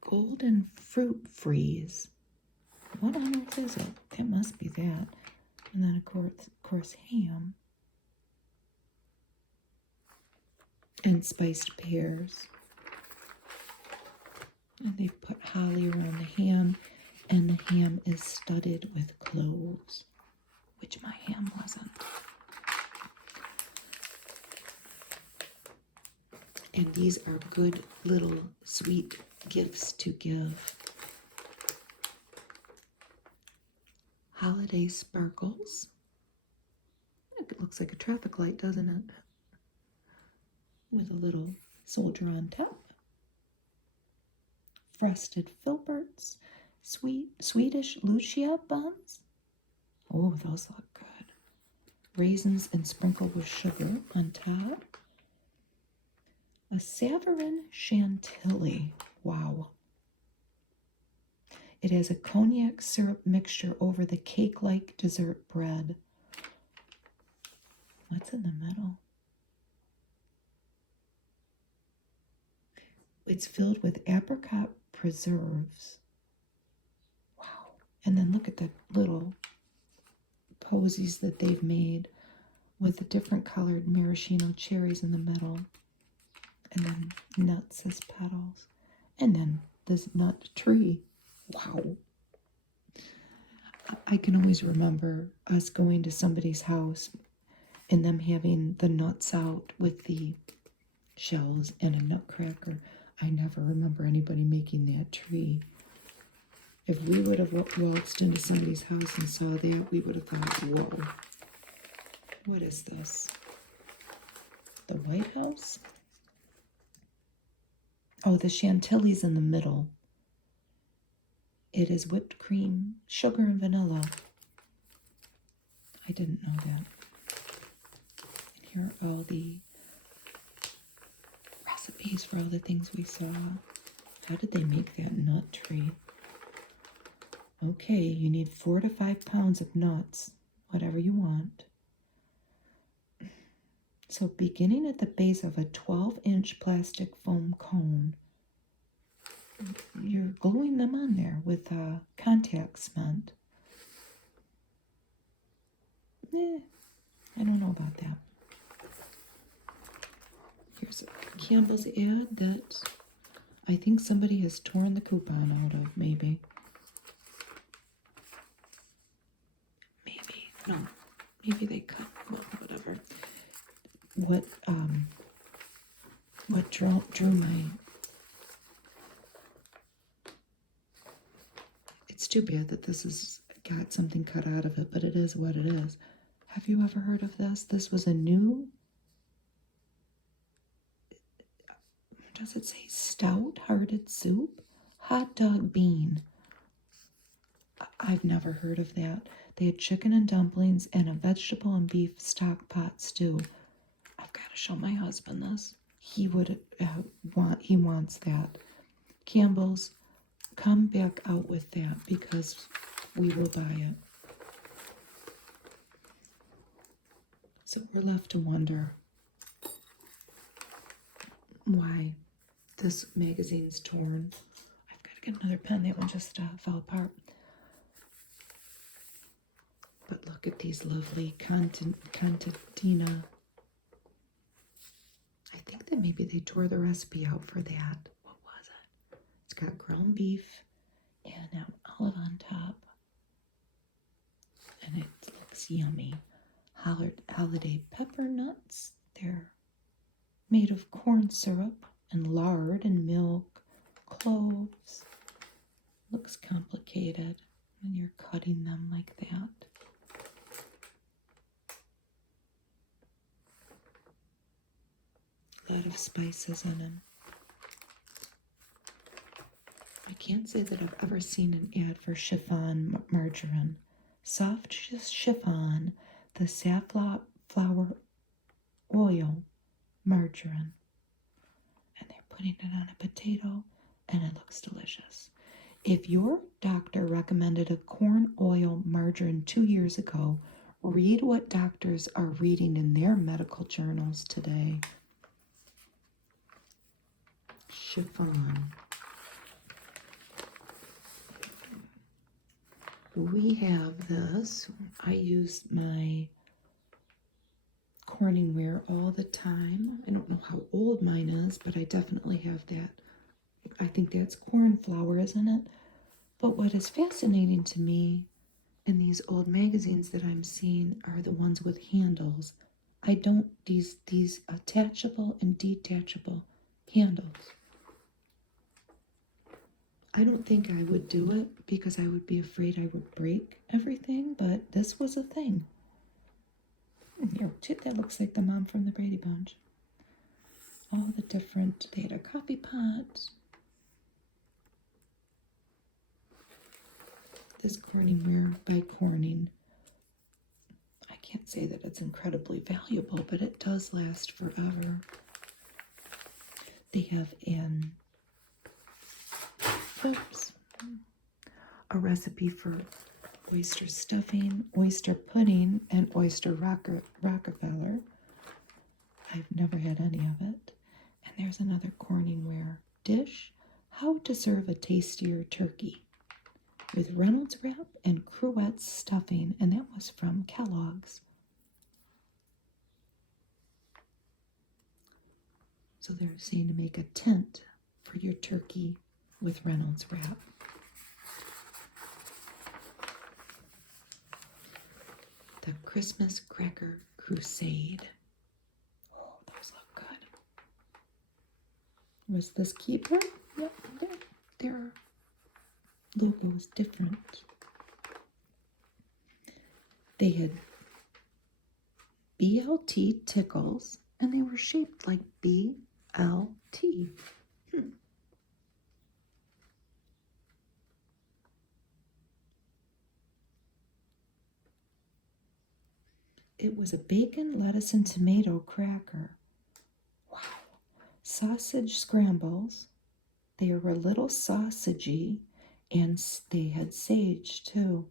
Golden fruit freeze. What on earth is it? It must be that. And then, of course, ham. And spiced pears. And they've put holly around the ham. And the ham is studded with cloves, which my ham wasn't. And these are good little sweet gifts to give. Holiday sparkles. It looks like a traffic light, doesn't it? With a little soldier on top. Frosted filberts. Swedish Lucia buns. Oh, those look good. Raisins and sprinkled with sugar on top. A Savarin Chantilly. Wow. It has a cognac syrup mixture over the cake-like dessert bread. What's in the middle? It's filled with apricot preserves. Wow. And then look at the little posies that they've made with the different colored maraschino cherries in the middle. And then nuts as petals. And then this nut tree. Wow. I can always remember us going to somebody's house and them having the nuts out with the shells and a nutcracker. I never remember anybody making that tree. If we would have waltzed into somebody's house and saw that, we would have thought, whoa, what is this? The White House? Oh, the chantilly's in the middle. It is whipped cream, sugar, and vanilla. I didn't know that. And here are all the recipes for all the things we saw. How did they make that nut tree? Okay, you need 4 to 5 pounds of nuts, whatever you want. So beginning at the base of a 12-inch plastic foam cone, you're gluing them on there with contact cement. I don't know about that. Here's a Campbell's ad that I think somebody has torn the coupon out of, maybe. Maybe. No. Maybe they cut. Well, whatever. What drew my... It's too bad that this has got something cut out of it, but it is what it is. Have you ever heard of this? This was a new... Does it say stout-hearted soup? Hot dog bean. I've never heard of that. They had chicken and dumplings and a vegetable and beef stock pot stew. I've got to show my husband this. He would he wants that. Campbell's, come back out with that because we will buy it. So we're left to wonder why this magazine's torn. I've got to get another pen. That one just fell apart. But look at these lovely contadina. I think that maybe they tore the recipe out for that. What was it? It's got ground beef and an olive on top. And it looks yummy. Holiday pepper nuts. They're made of corn syrup and lard and milk, cloves. Looks complicated when you're cutting them like that. A lot of spices in them. I can't say that I've ever seen an ad for chiffon margarine. Soft chiffon, the safflower oil margarine. And they're putting it on a potato, and it looks delicious. If your doctor recommended a corn oil margarine 2 years ago, read what doctors are reading in their medical journals today. Chiffon. We have this. I use my Corningware all the time. I don't know how old mine is, but I definitely have that. I think that's corn flour, isn't it? But what is fascinating to me in these old magazines that I'm seeing are the ones with handles. I don't, these attachable and detachable handles. I don't think I would do it because I would be afraid I would break everything, but this was a thing. Here, that looks like the mom from the Brady Bunch. All the different, they had a coffee pot. This Corningware by Corning. I can't say that it's incredibly valuable, but it does last forever. They have a recipe for oyster stuffing, oyster pudding, and oyster Rockefeller. I've never had any of it. And there's another Corningware dish, how to serve a tastier turkey, with Reynolds wrap and cruets stuffing, and that was from Kellogg's. So they're saying to make a tent for your turkey with Reynolds wrap. The Christmas cracker Crusade. Oh, those look good. Was this keeper? Yep, their logo is different. They had BLT tickles, and they were shaped like BLT. It was a bacon, lettuce, and tomato cracker. Wow. Sausage scrambles. They were a little sausagey, and they had sage too.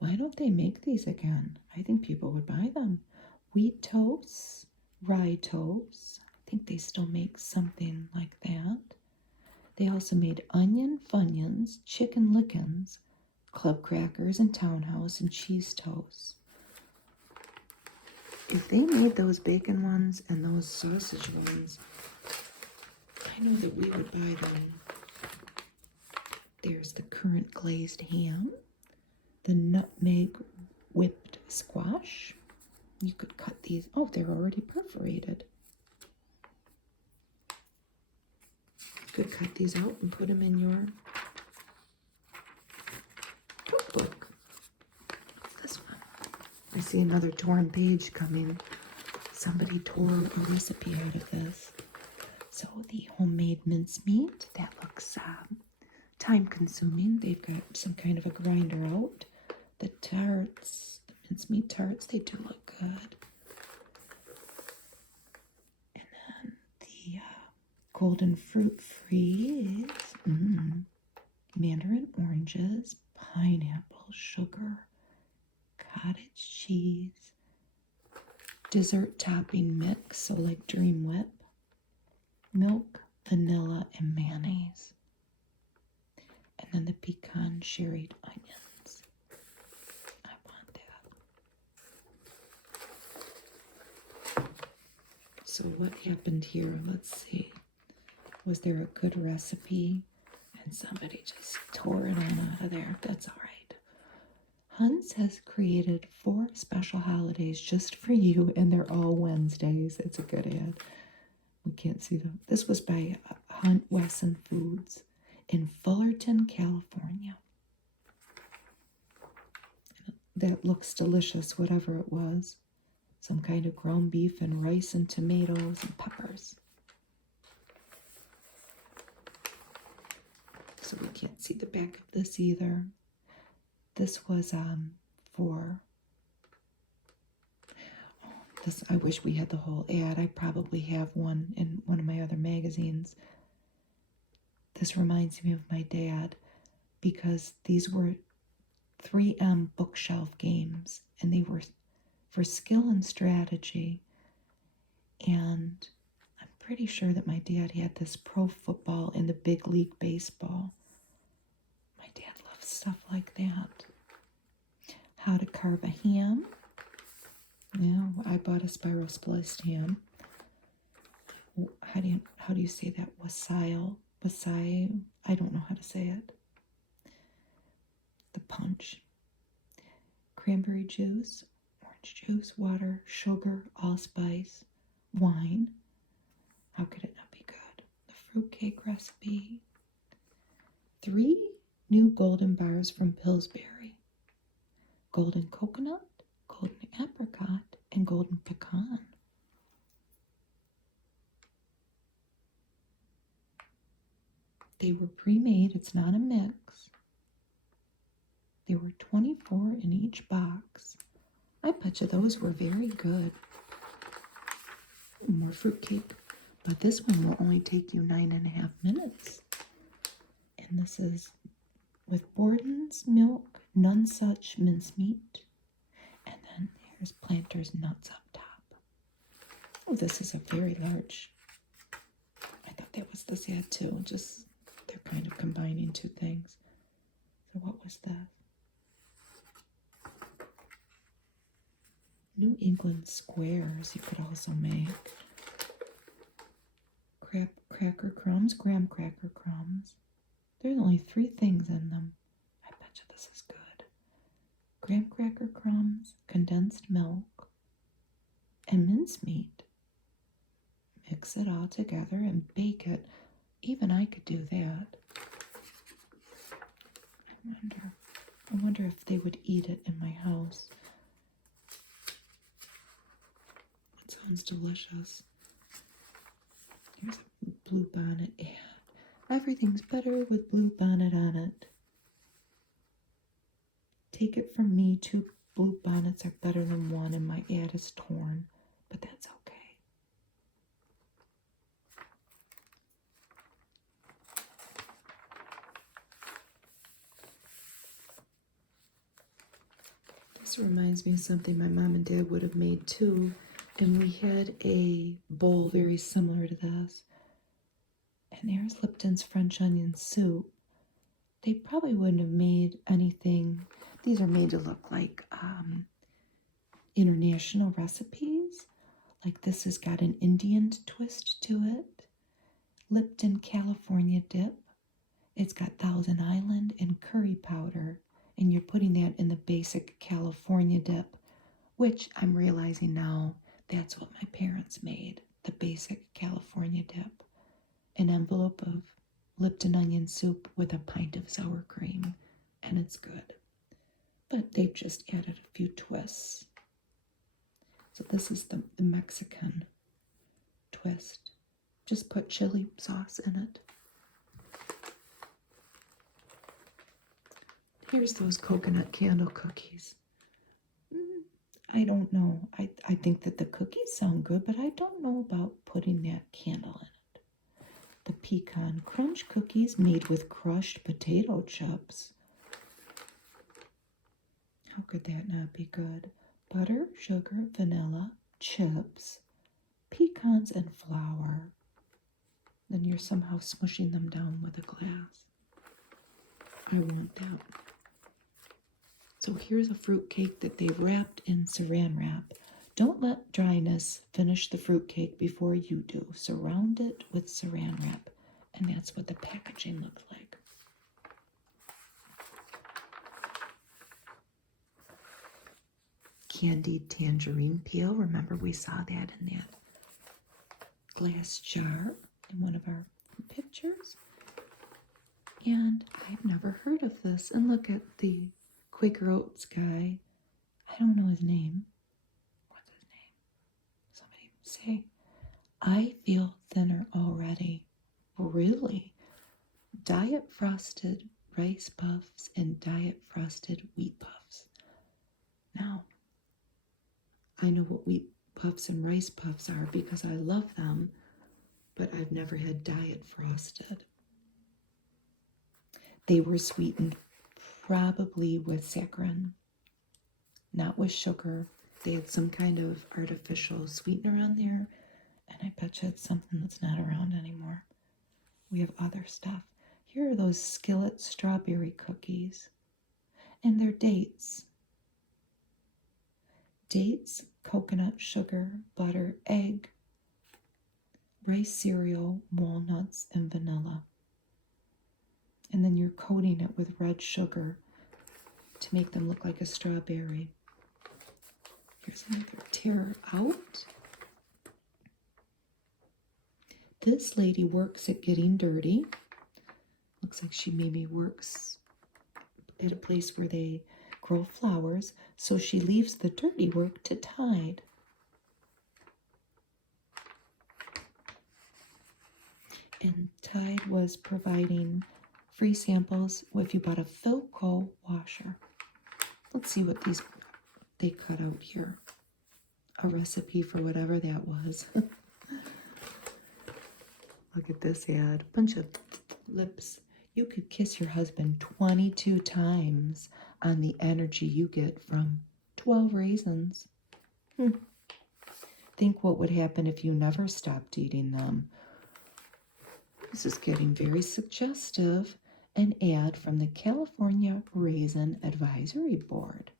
Why don't they make these again? I think people would buy them. Wheat toast, rye toast. I think they still make something like that. They also made onion funyuns, chicken lickens, club crackers, and townhouse, and cheese toast. If they made those bacon ones and those sausage ones, I know that we would buy them. There's the currant glazed ham, the nutmeg whipped squash. You could cut these. Oh, they're already perforated. You could cut these out and put them in your cookbook. What's this one? I see another torn page coming. Somebody tore a recipe out of this. So the homemade mincemeat, that looks time consuming. They've got some kind of a grinder out. The tarts, the mincemeat tarts, they do look good. And then the golden fruit freeze, mandarin oranges, pineapple, sugar, cottage cheese, dessert topping mix, so like Dream Whip, milk, vanilla, and mayonnaise. And then the pecan sherried onions. I want that. So what happened here? Let's see. Was there a good recipe? And somebody just tore it on out of there. That's all right. Hunt's has created 4 special holidays just for you, and they're all Wednesdays. It's a good ad. We can't see them. This was by Hunt Wesson Foods in Fullerton, California. That looks delicious, whatever it was. Some kind of ground beef and rice and tomatoes and peppers. So we can't see the back of this either. This was for this. I wish we had the whole ad. I probably have one in one of my other magazines. This reminds me of my dad because these were 3M bookshelf games, and they were for skill and strategy. And I'm pretty sure that my dad had this pro football and the big league baseball. My dad loves stuff like that. How to carve a ham. Yeah, I bought a spiral spliced ham. How do you say that? Wasai. I don't know how to say it. The punch. Cranberry juice, orange juice, water, sugar, allspice, wine. How could it not be good? The fruitcake recipe. 3 new golden bars from Pillsbury. Golden coconut, golden apricot, and golden pecan. They were pre-made. It's not a mix. There were 24 in each box. I bet you those were very good. More fruitcake. But this one will only take you 9.5 minutes. And this is with Borden's milk, none such mincemeat. And then here's Planter's nuts up top. Oh, this is a very large. I thought that was this ad too. Just, they're kind of combining 2 things. So what was that? New England squares you could also make. Cracker crumbs, graham cracker crumbs. There's only 3 things in them. I bet you this is good. Graham cracker crumbs, condensed milk, and mincemeat. Mix it all together and bake it. Even I could do that. I wonder if they would eat it in my house. It sounds delicious. Here's a blue bonnet ad. Everything's better with blue bonnet on it. Take it from me, 2 blue bonnets are better than 1, and my ad is torn, but that's okay. This reminds me of something my mom and dad would have made too, and we had a bowl very similar to this. And there's Lipton's French onion soup. They probably wouldn't have made anything. These are made to look like international recipes. Like this has got an Indian twist to it. Lipton California dip. It's got Thousand Island and curry powder. And you're putting that in the basic California dip, which I'm realizing now that's what my parents made, the basic California dip. An envelope of Lipton onion soup with a pint of sour cream, and it's good. But they've just added a few twists. So this is the Mexican twist. Just put chili sauce in it. Here's those coconut candle cookies. I don't know. I think that the cookies sound good, but I don't know about putting that candle in it. The pecan crunch cookies made with crushed potato chips. How could that not be good? Butter, sugar, vanilla, chips, pecans, and flour. Then you're somehow smushing them down with a glass. I want that. So here's a fruit cake that they've wrapped in saran wrap. Don't let dryness finish the fruit cake before you do. Surround it with saran wrap. And that's what the packaging looks like. Candied tangerine peel. Remember we saw that in that glass jar in one of our pictures. And I've never heard of this. And look at the Quaker Oats guy. I don't know his name. What's his name? Somebody say. I feel thinner already. Really? Diet frosted rice puffs and diet frosted wheat puffs. Now, I know what wheat puffs and rice puffs are because I love them, but I've never had diet frosted. They were sweetened probably with saccharin, not with sugar. They had some kind of artificial sweetener on there, and I bet you it's something that's not around anymore. We have other stuff. Here are those skillet strawberry cookies, and they're dates. Dates, coconut, sugar, butter, egg, rice cereal, walnuts, and vanilla. And then you're coating it with red sugar to make them look like a strawberry. Here's another tear out. This lady works at Getting Dirty. Looks like she maybe works at a place where they grow flowers, so she leaves the dirty work to Tide. And Tide was providing free samples if you bought a Philco washer. Let's see what they cut out here. A recipe for whatever that was. Look at this ad. Bunch of lips. You could kiss your husband 22 times on the energy you get from 12 raisins. Think what would happen if you never stopped eating them. This is getting very suggestive. An ad from the California Raisin Advisory Board,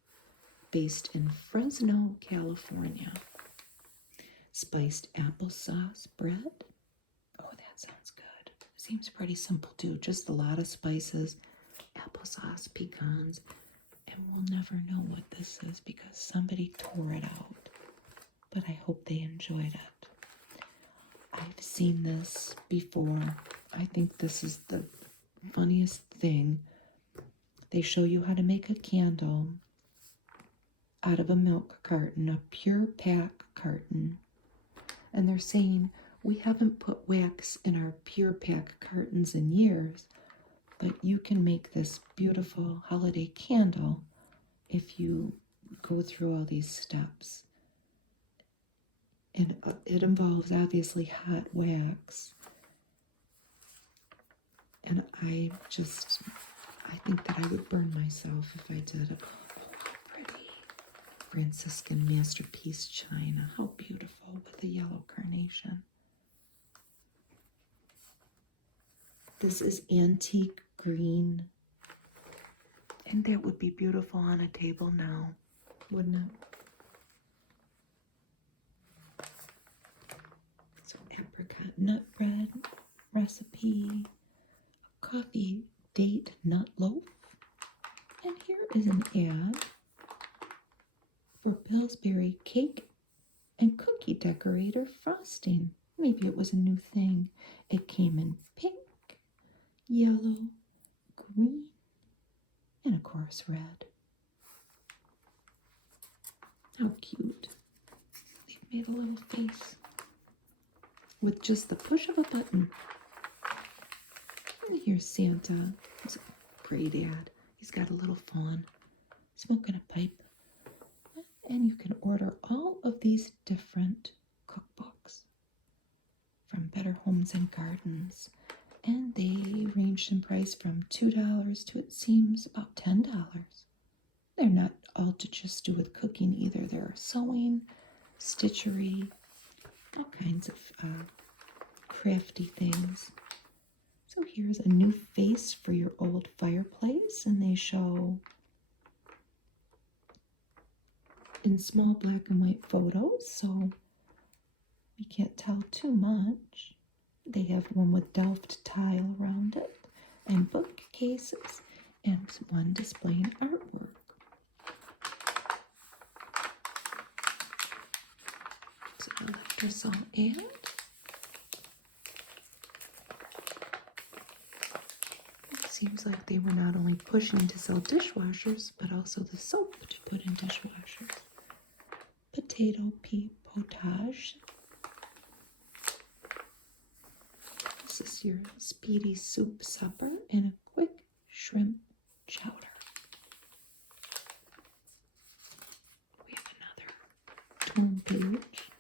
based in Fresno, California. Spiced applesauce bread. Oh, that sounds good. Seems pretty simple too. Just a lot of spices, applesauce, pecans, and we'll never know what this is because somebody tore it out. but I hope they enjoyed it. I've seen this before. I think this is the funniest thing. They show you how to make a candle out of a milk carton, a pure pack carton. And they're saying, we haven't put wax in our pure pack cartons in years, but you can make this beautiful holiday candle if you go through all these steps. And it involves obviously hot wax. And I think that I would burn myself if I did it. Oh, how pretty. Franciscan masterpiece china. How beautiful with the yellow carnation. This is antique green. And that would be beautiful on a table now, wouldn't it? So apricot nut bread recipe, coffee date nut loaf. And here is an ad for Pillsbury cake and cookie decorator frosting. Maybe it was a new thing. It came in pink, yellow, green, and of course red. How cute. They've made a little face with just the push of a button. And here's Santa. It's a great ad. He's got a little fawn smoking a pipe. And you can order all of these different cookbooks from Better Homes and Gardens. And they range in price from $2 to, it seems, about $10. They're not all to just do with cooking either. They're sewing, stitchery, all kinds of crafty things. So here's a new face for your old fireplace, and they show in small black and white photos, so you can't tell too much. They have one with Delft tile around it, and bookcases, and one displaying artwork. So I'll let this all add. It seems like they were not only pushing to sell dishwashers, but also the soap to put in dishwashers. Potato pea potage. This is your speedy soup supper and a quick shrimp chowder. We have another torn page.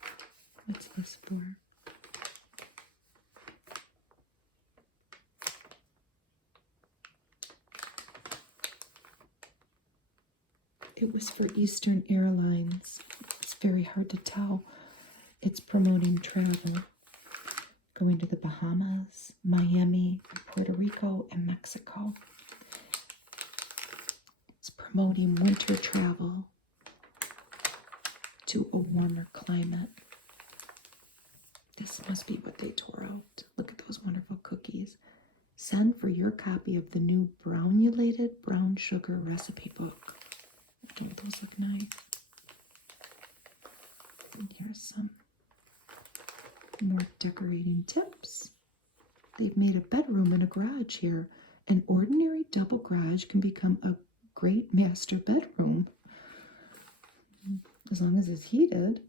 What's this for? It was for Eastern Airlines. It's very hard to tell. It's promoting travel. Going to the Bahamas, Miami, Puerto Rico, and Mexico. It's promoting winter travel to a warmer climate. This must be what they tore out. Look at those wonderful cookies. Send for your copy of the new brownulated brown sugar recipe book. Don't those look nice? And here's some more decorating tips. They've made a bedroom and a garage here. An ordinary double garage can become a great master bedroom, as long as it's heated.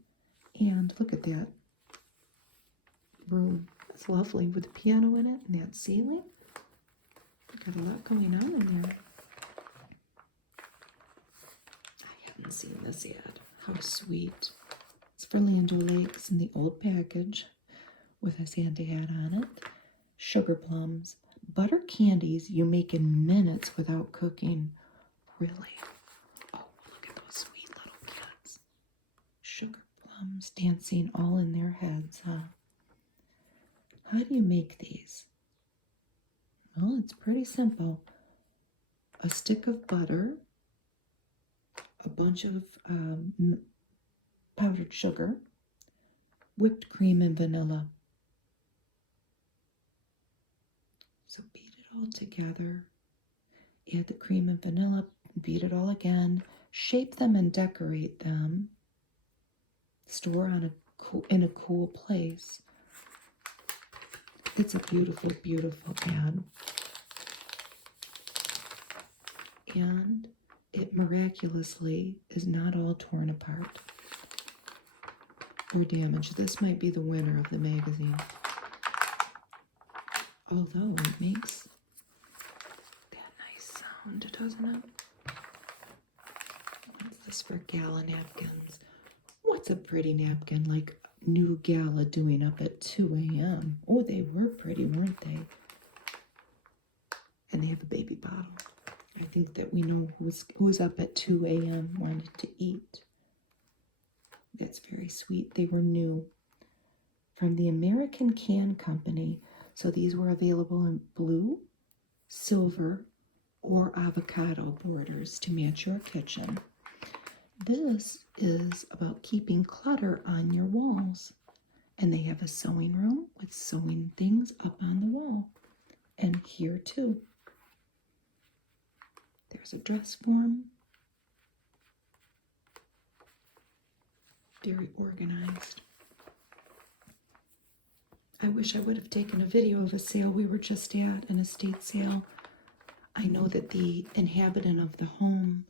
And look at that room. It's lovely with the piano in it and that ceiling. Got a lot going on in there. I haven't seen this yet. How sweet. It's for Land O'Lakes in the old package with a Santa hat on it. Sugar plums. Butter candies you make in minutes without cooking. Really? Oh, look at those sweet little kids. Sugar plums dancing all in their heads, huh? How do you make these? Well, it's pretty simple. A stick of butter, a bunch of powdered sugar, whipped cream, and vanilla. So beat it all together. Add the cream and vanilla, beat it all again. Shape them and decorate them. store on in a cool place. It's a beautiful, beautiful ad. And it miraculously is not all torn apart or damaged. This might be the winner of the magazine. Although it makes that nice sound, doesn't it? What's this for gala napkins? What's a pretty napkin like new gala doing up at 2 a.m.? Oh, they were pretty, weren't they? And they have a baby bottle. I think that we know who's up at 2 a.m. wanted to eat. That's very sweet. They were new. From the American Can Company. So these were available in blue, silver, or avocado borders to match your kitchen. This is about keeping clutter on your walls. And they have a sewing room with sewing things up on the wall. And here too. There's a dress form. Very organized. I wish I would have taken a video of a sale we were just at, an estate sale. I know that the inhabitant of the home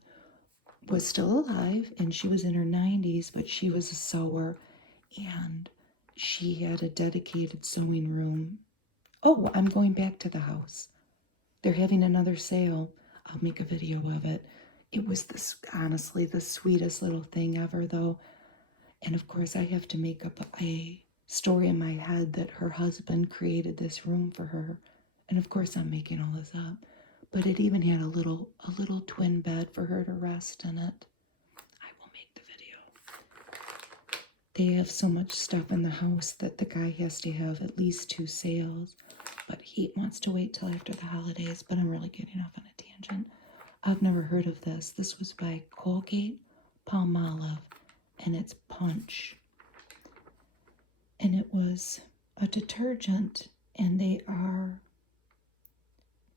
was still alive, and she was in her 90s, but she was a sewer, and she had a dedicated sewing room. Oh, I'm going back to the house. They're having another sale. I'll make a video of it. It was honestly the sweetest little thing ever, though. And of course, I have to make up a story in my head that her husband created this room for her. And of course, I'm making all this up. But it even had a little twin bed for her to rest in it. I will make the video. They have so much stuff in the house that the guy has to have at least 2 sales. But he wants to wait till after the holidays. But I'm really getting off on a tangent. I've never heard of this. This was by Colgate Palmolive. And it's Punch. And it was a detergent, and they are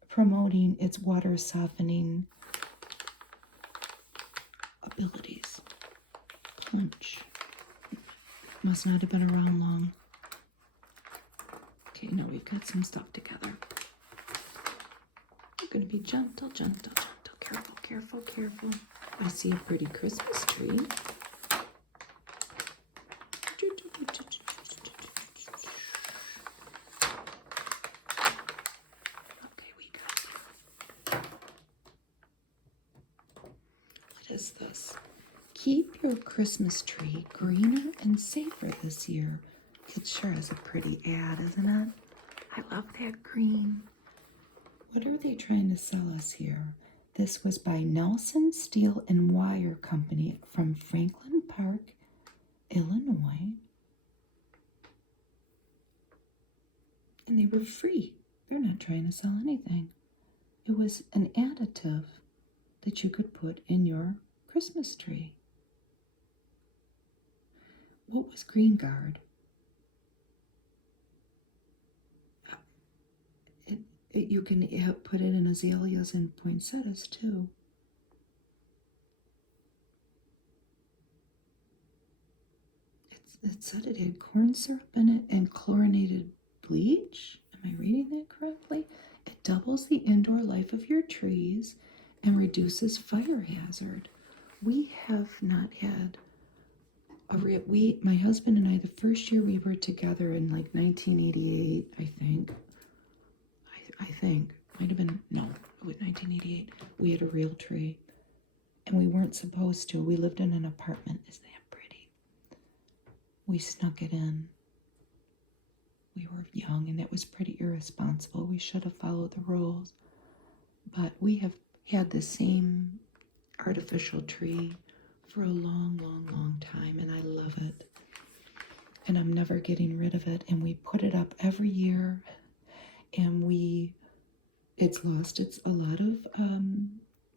promoting its water softening abilities. Punch. Must not have been around long. Okay, now we've got some stuff together. We're going to be gentle, gentle, gentle. Careful, careful, careful. I see a pretty Christmas tree. Is this? Keep your Christmas tree greener and safer this year. It sure is a pretty ad, isn't it? I love that green. What are they trying to sell us here? This was by Nelson Steel and Wire Company from Franklin Park, Illinois. And they were free. They're not trying to sell anything. It was an additive that you could put in your Christmas tree. What was Green Guard? You can put it in azaleas and poinsettias too. It said it had corn syrup in it and chlorinated bleach. Am I reading that correctly? It doubles the indoor life of your trees and reduces fire hazard. We have not had my husband and I, the first year we were together in like 1988, I think, might have been, no, it was 1988, we had a real tree, and we weren't supposed to. We lived in an apartment. Isn't that pretty? We snuck it in. We were young, and that was pretty irresponsible. We should have followed the rules. But we have had the same artificial tree for a long, long, long time, and I love it. And I'm never getting rid of it. And we put it up every year, and it's lost a lot of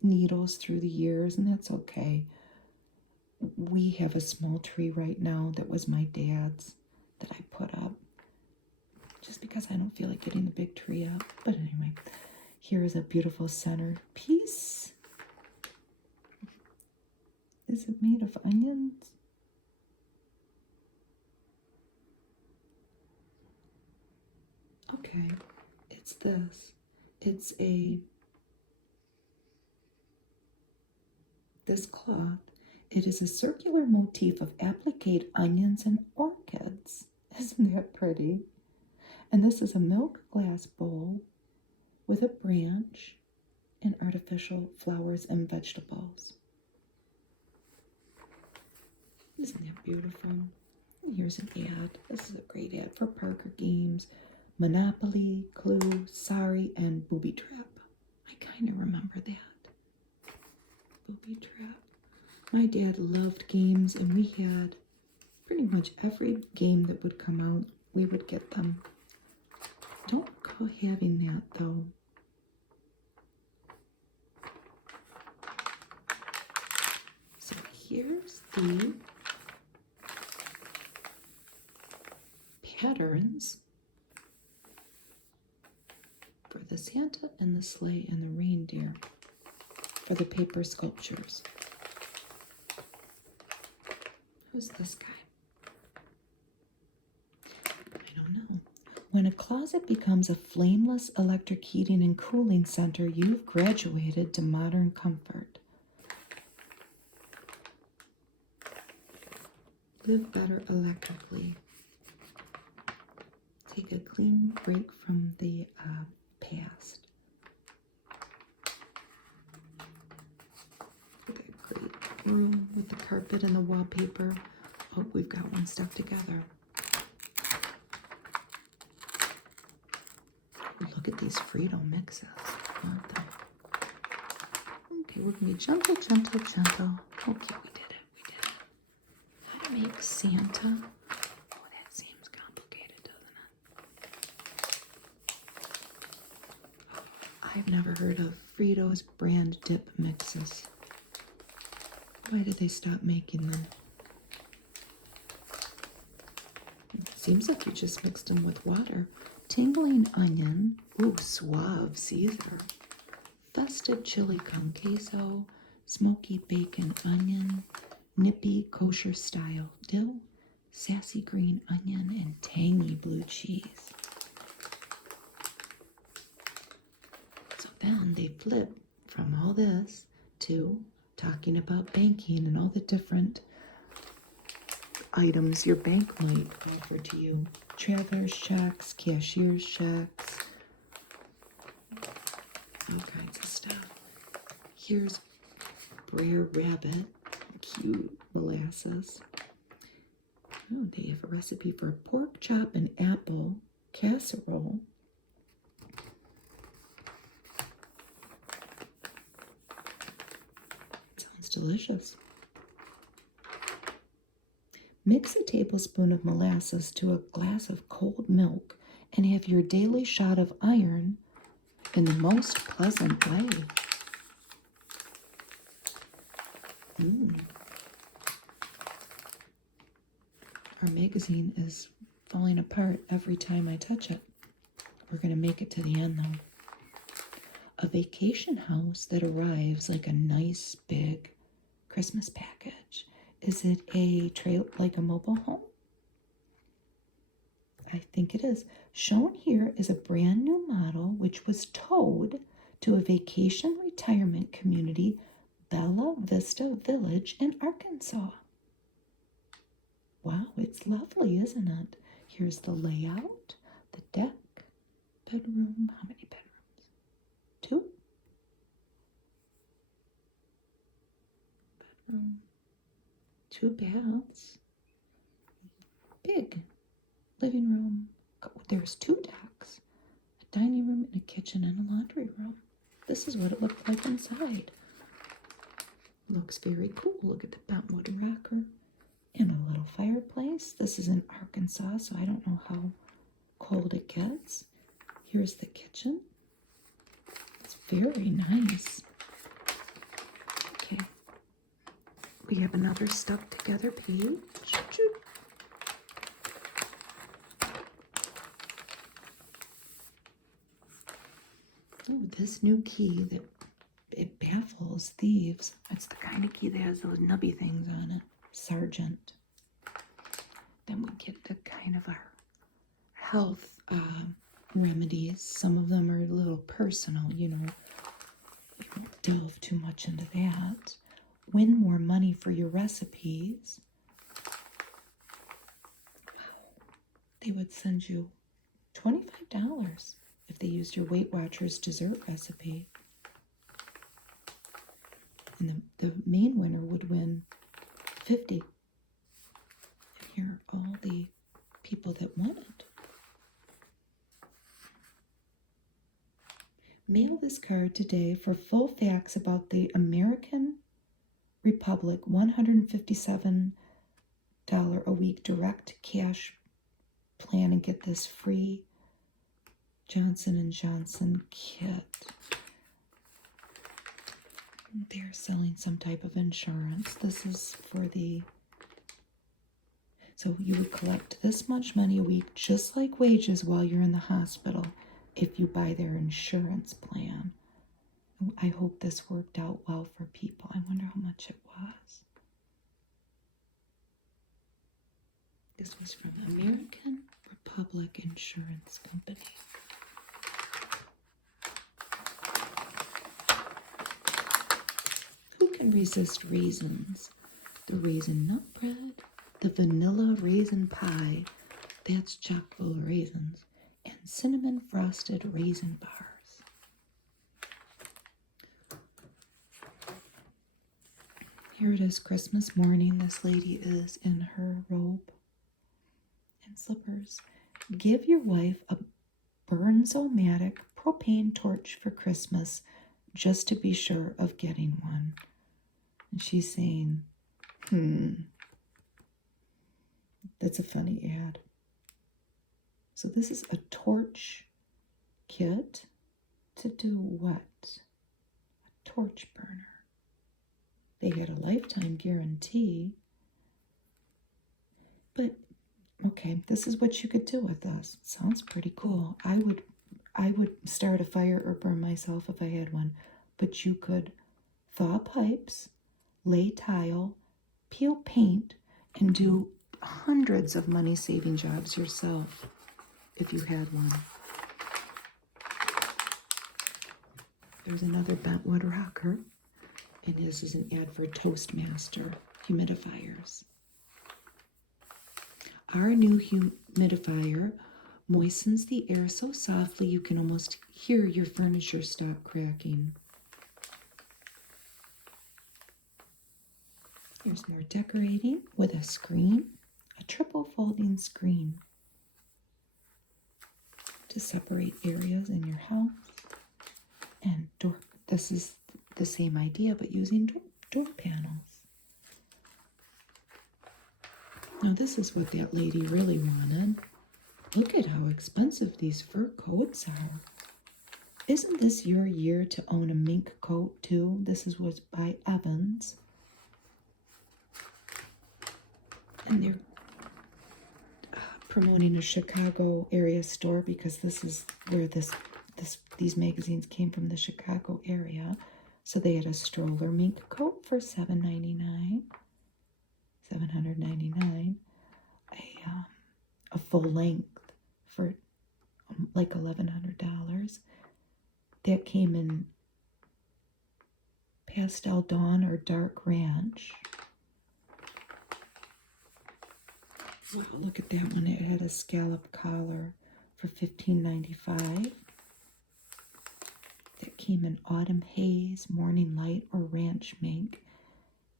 needles through the years, and that's okay. We have a small tree right now that was my dad's that I put up just because I don't feel like getting the big tree up. But anyway, here is a beautiful centerpiece. Is it made of onions? this? It's this cloth. It is a circular motif of applique onions and orchids. Isn't that pretty? And this is a milk glass bowl with a branch and artificial flowers and vegetables. Isn't that beautiful? Here's an ad. This is a great ad for Parker Games, Monopoly, Clue, Sorry, and Booby Trap. I kind of remember that. Booby Trap. My dad loved games, and we had pretty much every game that would come out, we would get them. Don't go having that, though. So here's the patterns for the Santa and the sleigh and the reindeer for the paper sculptures. Who's this guy? I don't know. When a closet becomes a flameless electric heating and cooling center, you've graduated to modern comfort. Live better electrically. Take a clean break from the past. Look at that great room with the carpet and the wallpaper. Oh, we've got one stuck together. Look at these Frito mixes, aren't they? Okay, we're gonna be gentle, gentle, gentle. Okay, we did it. We did it. How to make Santa? Oh, that seems complicated, doesn't it? I've never heard of Fritos brand dip mixes. Why did they stop making them? It seems like you just mixed them with water. Tingling onion, ooh, suave Caesar, festive chili con queso, smoky bacon onion, nippy kosher style dill, sassy green onion, and tangy blue cheese. So then they flip from all this to talking about banking and all the different items your bank might offer to you. Traveler's checks, cashier's checks, all kinds of stuff. Here's Brer Rabbit, cute molasses. Oh, they have a recipe for a pork chop and apple casserole. Sounds delicious. Mix a tablespoon of molasses to a glass of cold milk and have your daily shot of iron in the most pleasant way. Our magazine is falling apart every time I touch it. We're going to make it to the end, though. A vacation house that arrives like a nice big Christmas package. Is it a trail, like a mobile home? I think it is. Shown here is a brand new model which was towed to a vacation retirement community, Bella Vista Village in Arkansas. Wow, it's lovely, isn't it? Here's the layout, the deck, bedroom. How many bedrooms? 2? Bedroom. 2 baths. Big living room. There's 2 decks, a dining room and a kitchen and a laundry room. This is what it looked like inside. Looks very cool. Look at the bentwood rocker and a little fireplace. This is in Arkansas, so I don't know how cold it gets. Here's the kitchen. It's very nice. Okay. We have another stuck together page. Oh, this new key that it baffles thieves. It's the kind of key that has those nubby things on it. Sergeant. Then we get the kind of our health remedies. Some of them are a little personal, you know. You don't delve too much into that. Win more money for your recipes. They would send you $25 if they used your Weight Watchers dessert recipe. And the main winner would win $50. And here are all the people that won it. Mail this card today for full facts about the American Republic $157 a week direct cash plan and get this free Johnson & Johnson kit. They're selling some type of insurance. This is for the... So you would collect this much money a week, just like wages while you're in the hospital, if you buy their insurance plan. I hope this worked out well for people. I wonder how much it was. This was from American Republic Insurance Company. Who can resist raisins? The raisin nut bread, the vanilla raisin pie, that's chock full of raisins, and cinnamon frosted raisin bars. Here it is, Christmas morning. This lady is in her robe and slippers. Give your wife a Burns-O-Matic propane torch for Christmas just to be sure of getting one. And she's saying, that's a funny ad. So this is a torch kit to do what? A torch burner. They had a lifetime guarantee. But, okay, this is what you could do with this. It sounds pretty cool. I would start a fire or burn myself if I had one. But you could thaw pipes, lay tile, peel paint, and do hundreds of money-saving jobs yourself if you had one. There's another bentwood rocker. And this is an ad for Toastmaster humidifiers. Our new humidifier moistens the air so softly you can almost hear your furniture stop cracking. Here's more decorating with a screen, a triple folding screen to separate areas in your house. And door. This is the same idea, but using door panels. Now this is what that lady really wanted. Look at how expensive these fur coats are. Isn't this your year to own a mink coat too? This was by Evans. And they're promoting a Chicago area store because this is where these magazines came from, the Chicago area. So they had a stroller mink coat for $799, a full length for like $1,100. That came in pastel dawn or dark ranch. Wow, look at that one. It had a scallop collar for $15.95. That came in autumn haze, morning light, or ranch mink.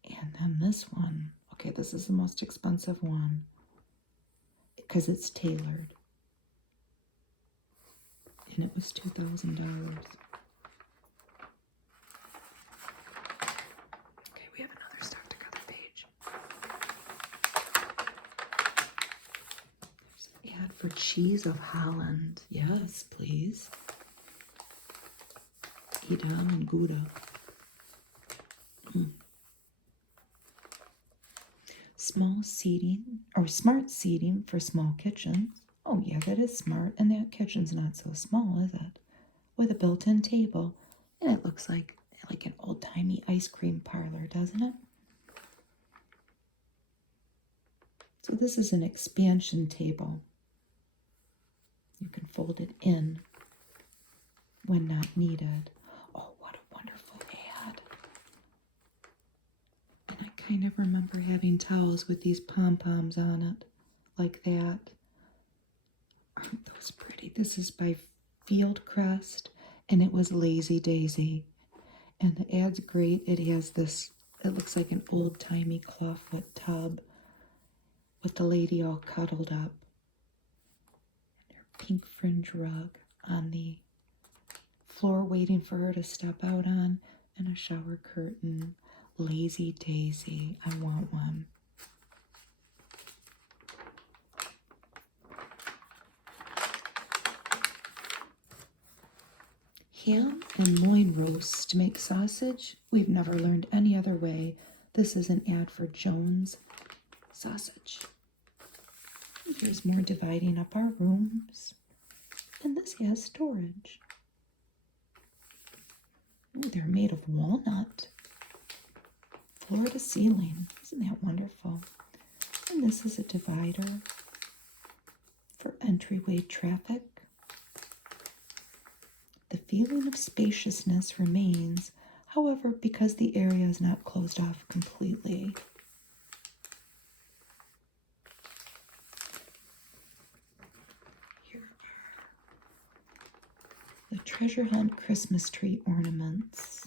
And then this one. Okay, this is the most expensive one because it's tailored. And it was $2,000. Okay, we have another Stuck Together page. There's an ad for cheese of Holland. Yes, please. Edam and Gouda. Small seating or smart seating for small kitchens. Oh yeah, that is smart. And that kitchen's not so small, is it? With a built-in table. And it looks like an old-timey ice cream parlor, doesn't it? So this is an expansion table. You can fold it in when not needed. Oh, what a wonderful ad. And I kind of remember having towels with these pom-poms on it, like that. Aren't those pretty? This is by Fieldcrest, and it was Lazy Daisy. And the ad's great. It has this, it looks like an old-timey clawfoot tub with the lady all cuddled up. And her pink fringe rug on the floor waiting for her to step out on, and a shower curtain. Lazy Daisy. I want one. Ham and loin roasts to make sausage. We've never learned any other way. This is an ad for Jones Sausage. Here's more dividing up our rooms. And this has storage. Ooh, they're made of walnut. Floor to ceiling. Isn't that wonderful? And this is a divider for entryway traffic. The feeling of spaciousness remains, however, because the area is not closed off completely. Here are the treasure hunt Christmas tree ornaments.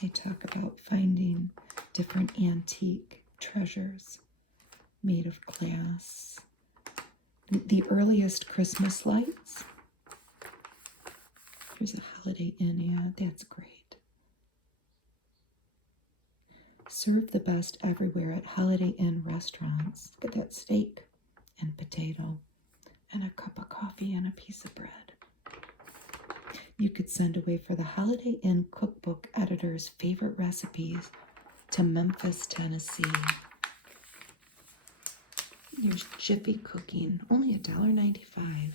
They talk about finding different antique treasures made of glass. The earliest Christmas lights. Here's a Holiday Inn ad. That's great. Serve the best everywhere at Holiday Inn restaurants. Look at that steak and potato and a cup of coffee and a piece of bread. You could send away for the Holiday Inn cookbook editor's favorite recipes to Memphis, Tennessee. Here's Jiffy Cooking, only $1.95.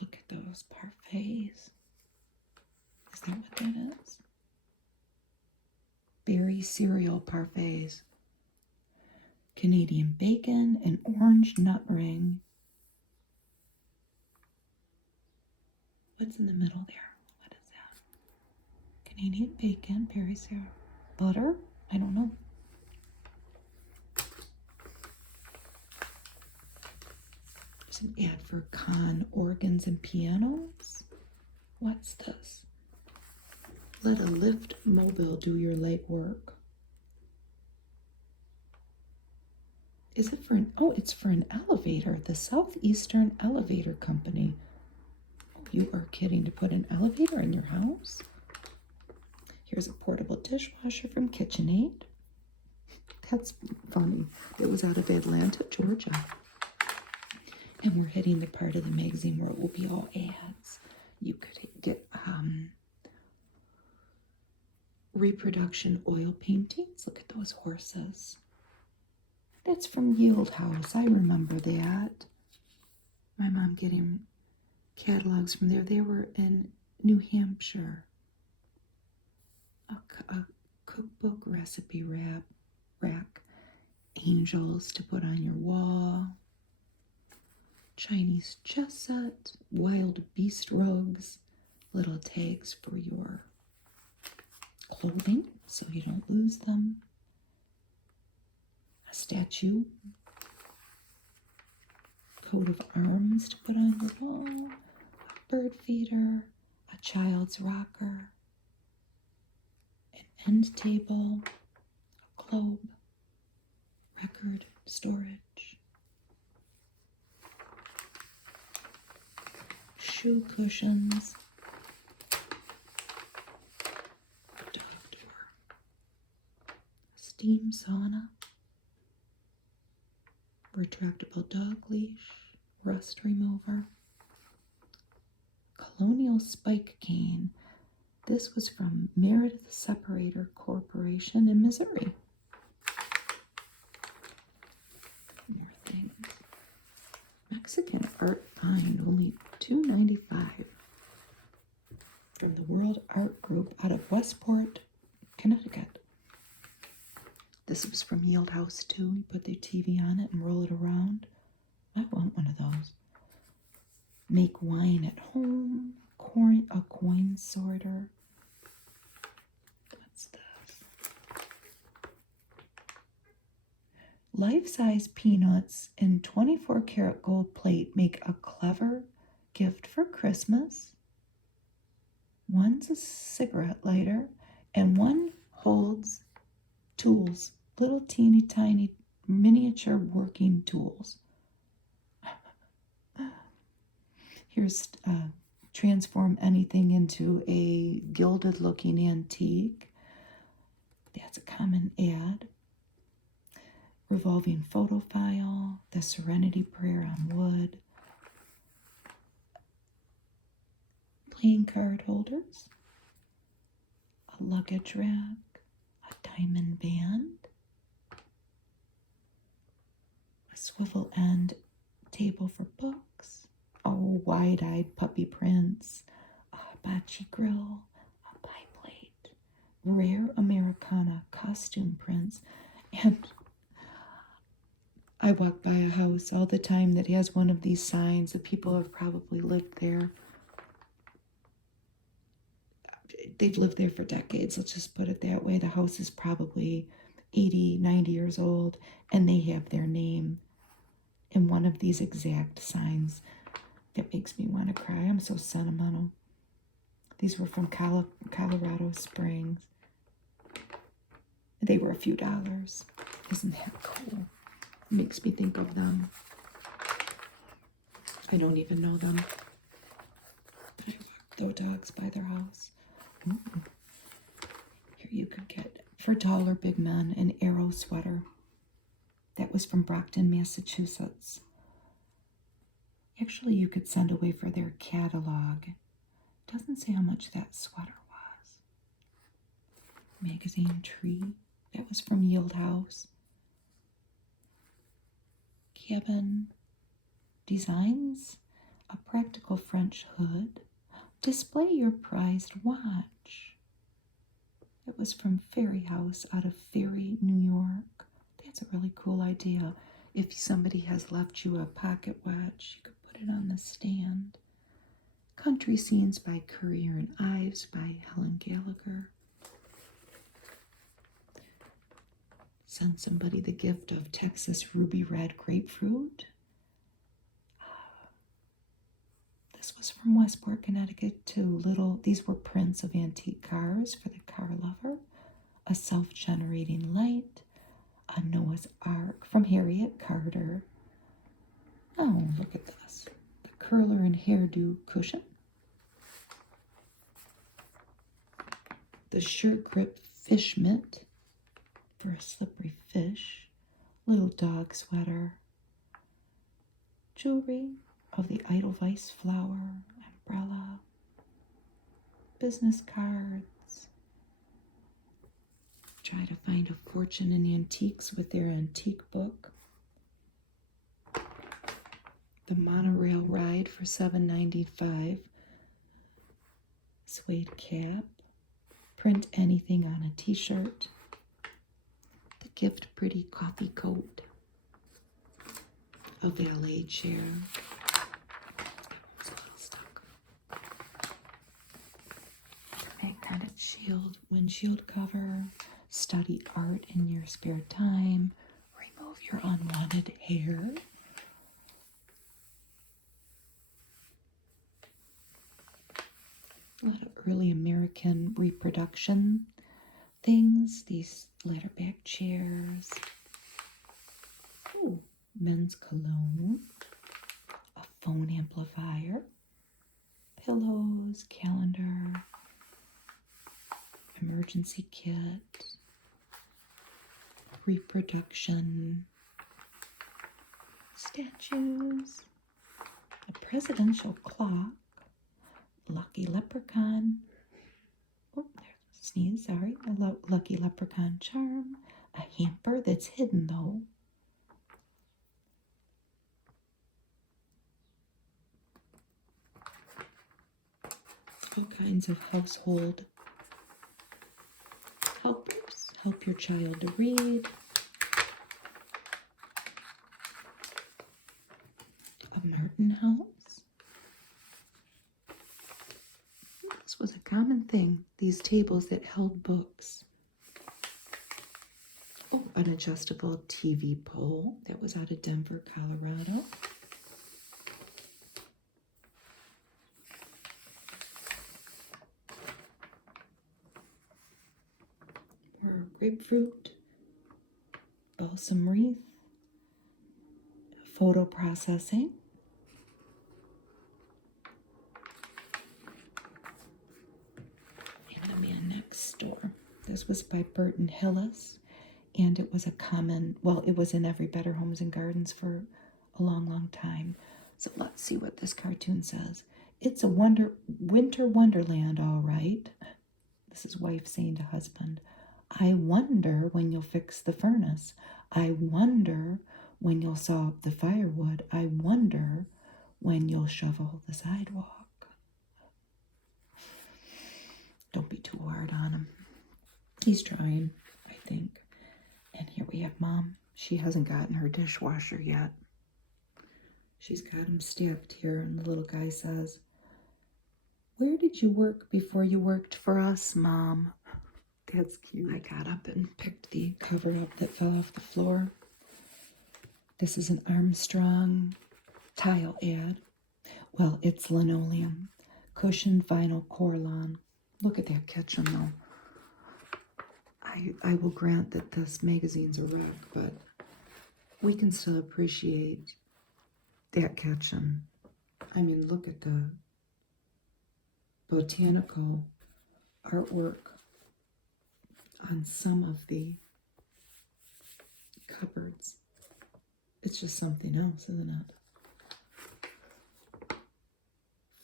Look at those parfaits. Is that what that is? Berry cereal parfaits. Canadian bacon and orange nut ring. What's in the middle there? What is that? Canadian bacon, berry cereal. Butter? I don't know. There's an ad for Con organs and pianos. What's this? Let a lift mobile do your leg work. Is it for an, oh, it's for an elevator. The Southeastern Elevator Company. Oh, you are kidding, to put an elevator in your house? Here's a portable dishwasher from KitchenAid. That's funny. It was out of Atlanta, Georgia. And we're hitting the part of the magazine where it will be all ads. You could get reproduction oil paintings. Look at those horses. That's from Yield House. I remember that. My mom getting catalogs from there. They were in New Hampshire. A cookbook recipe rack. Angels to put on your wall. Chinese chess set. Wild beast rugs. Little tags for your clothing so you don't lose them. A statue. Coat of arms to put on the wall. A bird feeder. A child's rocker. An end table. A globe. Record storage. Shoe cushions. Dog door. Steam sauna. Retractable dog leash. Rust remover. Colonial spike cane. This was from Meredith Separator Corporation in Missouri. More things. Mexican art find, only $2.95. From the World Art Group out of Westport, Connecticut. This was from Yield House too. You put the TV on it and roll it around. That want one of those. Make wine at home. A coin sorter. What's this? Life-size peanuts in 24-karat gold plate make a clever gift for Christmas. One's a cigarette lighter, and one holds tools, little teeny tiny miniature working tools. Here's transform anything into a gilded looking antique. That's a common ad. Revolving photo file, the Serenity Prayer on wood. Playing card holders, a luggage rack, a diamond band, a swivel end table for books, oh, wide-eyed puppy prints, a hibachi grill, a pie plate, rare Americana costume prints, and I walk by a house all the time that has one of these signs. The people have probably lived there. They've lived there for decades, let's just put it that way. The house is probably 80, 90 years old, and they have their name in one of these exact signs. That makes me want to cry. I'm so sentimental. These were from Colorado Springs. They were a few dollars. Isn't that cool? It makes me think of them. I don't even know them. But I walked those dogs by their house. Ooh. Here you could get, for $1, Big Men, an Arrow sweater. That was from Brockton, Massachusetts. Actually, you could send away for their catalog. Doesn't say how much that sweater was. Magazine Tree. That was from Yield House. Cabin Designs. A practical French hood. Display your prized watch. It was from Ferry House out of Ferry, New York. That's a really cool idea. If somebody has left you a pocket watch, you could put it on the stand. Country Scenes by Currier and Ives by Helen Gallagher. Send somebody the gift of Texas Ruby Red Grapefruit. This was from Westport, Connecticut too. These were prints of antique cars for the car lover. A self-generating light. A Noah's Ark from Harriet Carter. Oh, look at this. The curler and hairdo cushion. The Sure Grip fish mitt for a slippery fish. Little dog sweater. Jewelry of the Edelweiss flower, umbrella, business cards. Try to find a fortune in antiques with their antique book. The monorail ride for $7.95. Suede cap. Print anything on a t-shirt. The Gift Pretty coffee coat. A valet chair. Magnetic shield, windshield cover. Study art in your spare time. Remove your unwanted hair. A lot of early American reproduction things. These letterback chairs. Ooh, men's cologne. A phone amplifier. Pillows, calendar. Emergency kit. Reproduction. Statues. A presidential clock. Lucky leprechaun. Oh, there's a sneeze, sorry. A lucky leprechaun charm. A hamper that's hidden, though. All kinds of household helpers. Help your child to read. tables that held books. Oh, an adjustable TV pole that was out of Denver, Colorado. More grapefruit, balsam wreath, photo processing. And the Man Next Door. This was by Burton Hillis, and it was a common, well, it was in every Better Homes and Gardens for a long, long time. So let's see what this cartoon says. It's a winter wonderland, all right. This is wife saying to husband, I wonder when you'll fix the furnace. I wonder when you'll saw up the firewood. I wonder when you'll shovel the sidewalk. Don't be too hard on him. He's trying, I think. And here we have Mom. She hasn't gotten her dishwasher yet. She's got him stacked here, and the little guy says, where did you work before you worked for us, Mom? That's cute. I got up and picked the cover up that fell off the floor. This is an Armstrong tile ad. Well, it's linoleum. Cushioned vinyl core lawn. Look at that kitchen, though. I will grant that this magazine's a wreck, but we can still appreciate that kitchen. I mean, look at the botanical artwork on some of the cupboards. It's just something else, isn't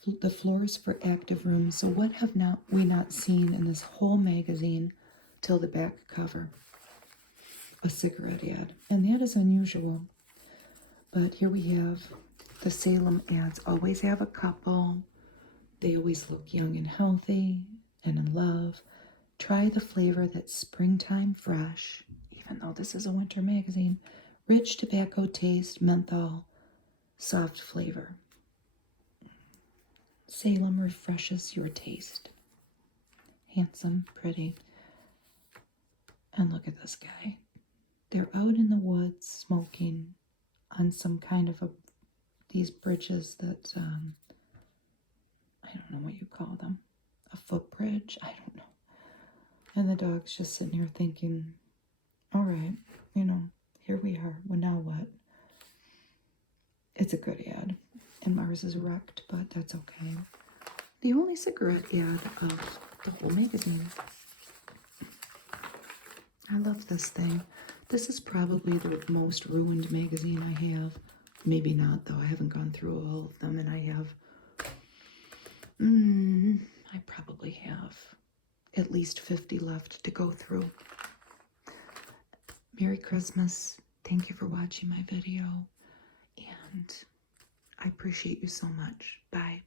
it? The floors for active rooms. So what have we not seen in this whole magazine till the back cover? A cigarette ad. And that is unusual. But here we have the Salem ads. Always have a couple. They always look young and healthy and in love. Try the flavor that's springtime fresh, even though this is a winter magazine. Rich tobacco taste, menthol, soft flavor. Salem refreshes your taste. Handsome, pretty. And look at this guy. They're out in the woods smoking on some kind of these bridges that, I don't know what you call them. A footbridge? I don't know. And the dog's just sitting here thinking, all right, here we are. Well, now what? It's a good ad. And Mars is wrecked, but that's okay. The only cigarette ad of the whole magazine. I love this thing. This is probably the most ruined magazine I have. Maybe not, though. I haven't gone through all of them, and I have... I probably have at least 50 left to go through. Merry Christmas. Thank you for watching my video, and I appreciate you so much. Bye.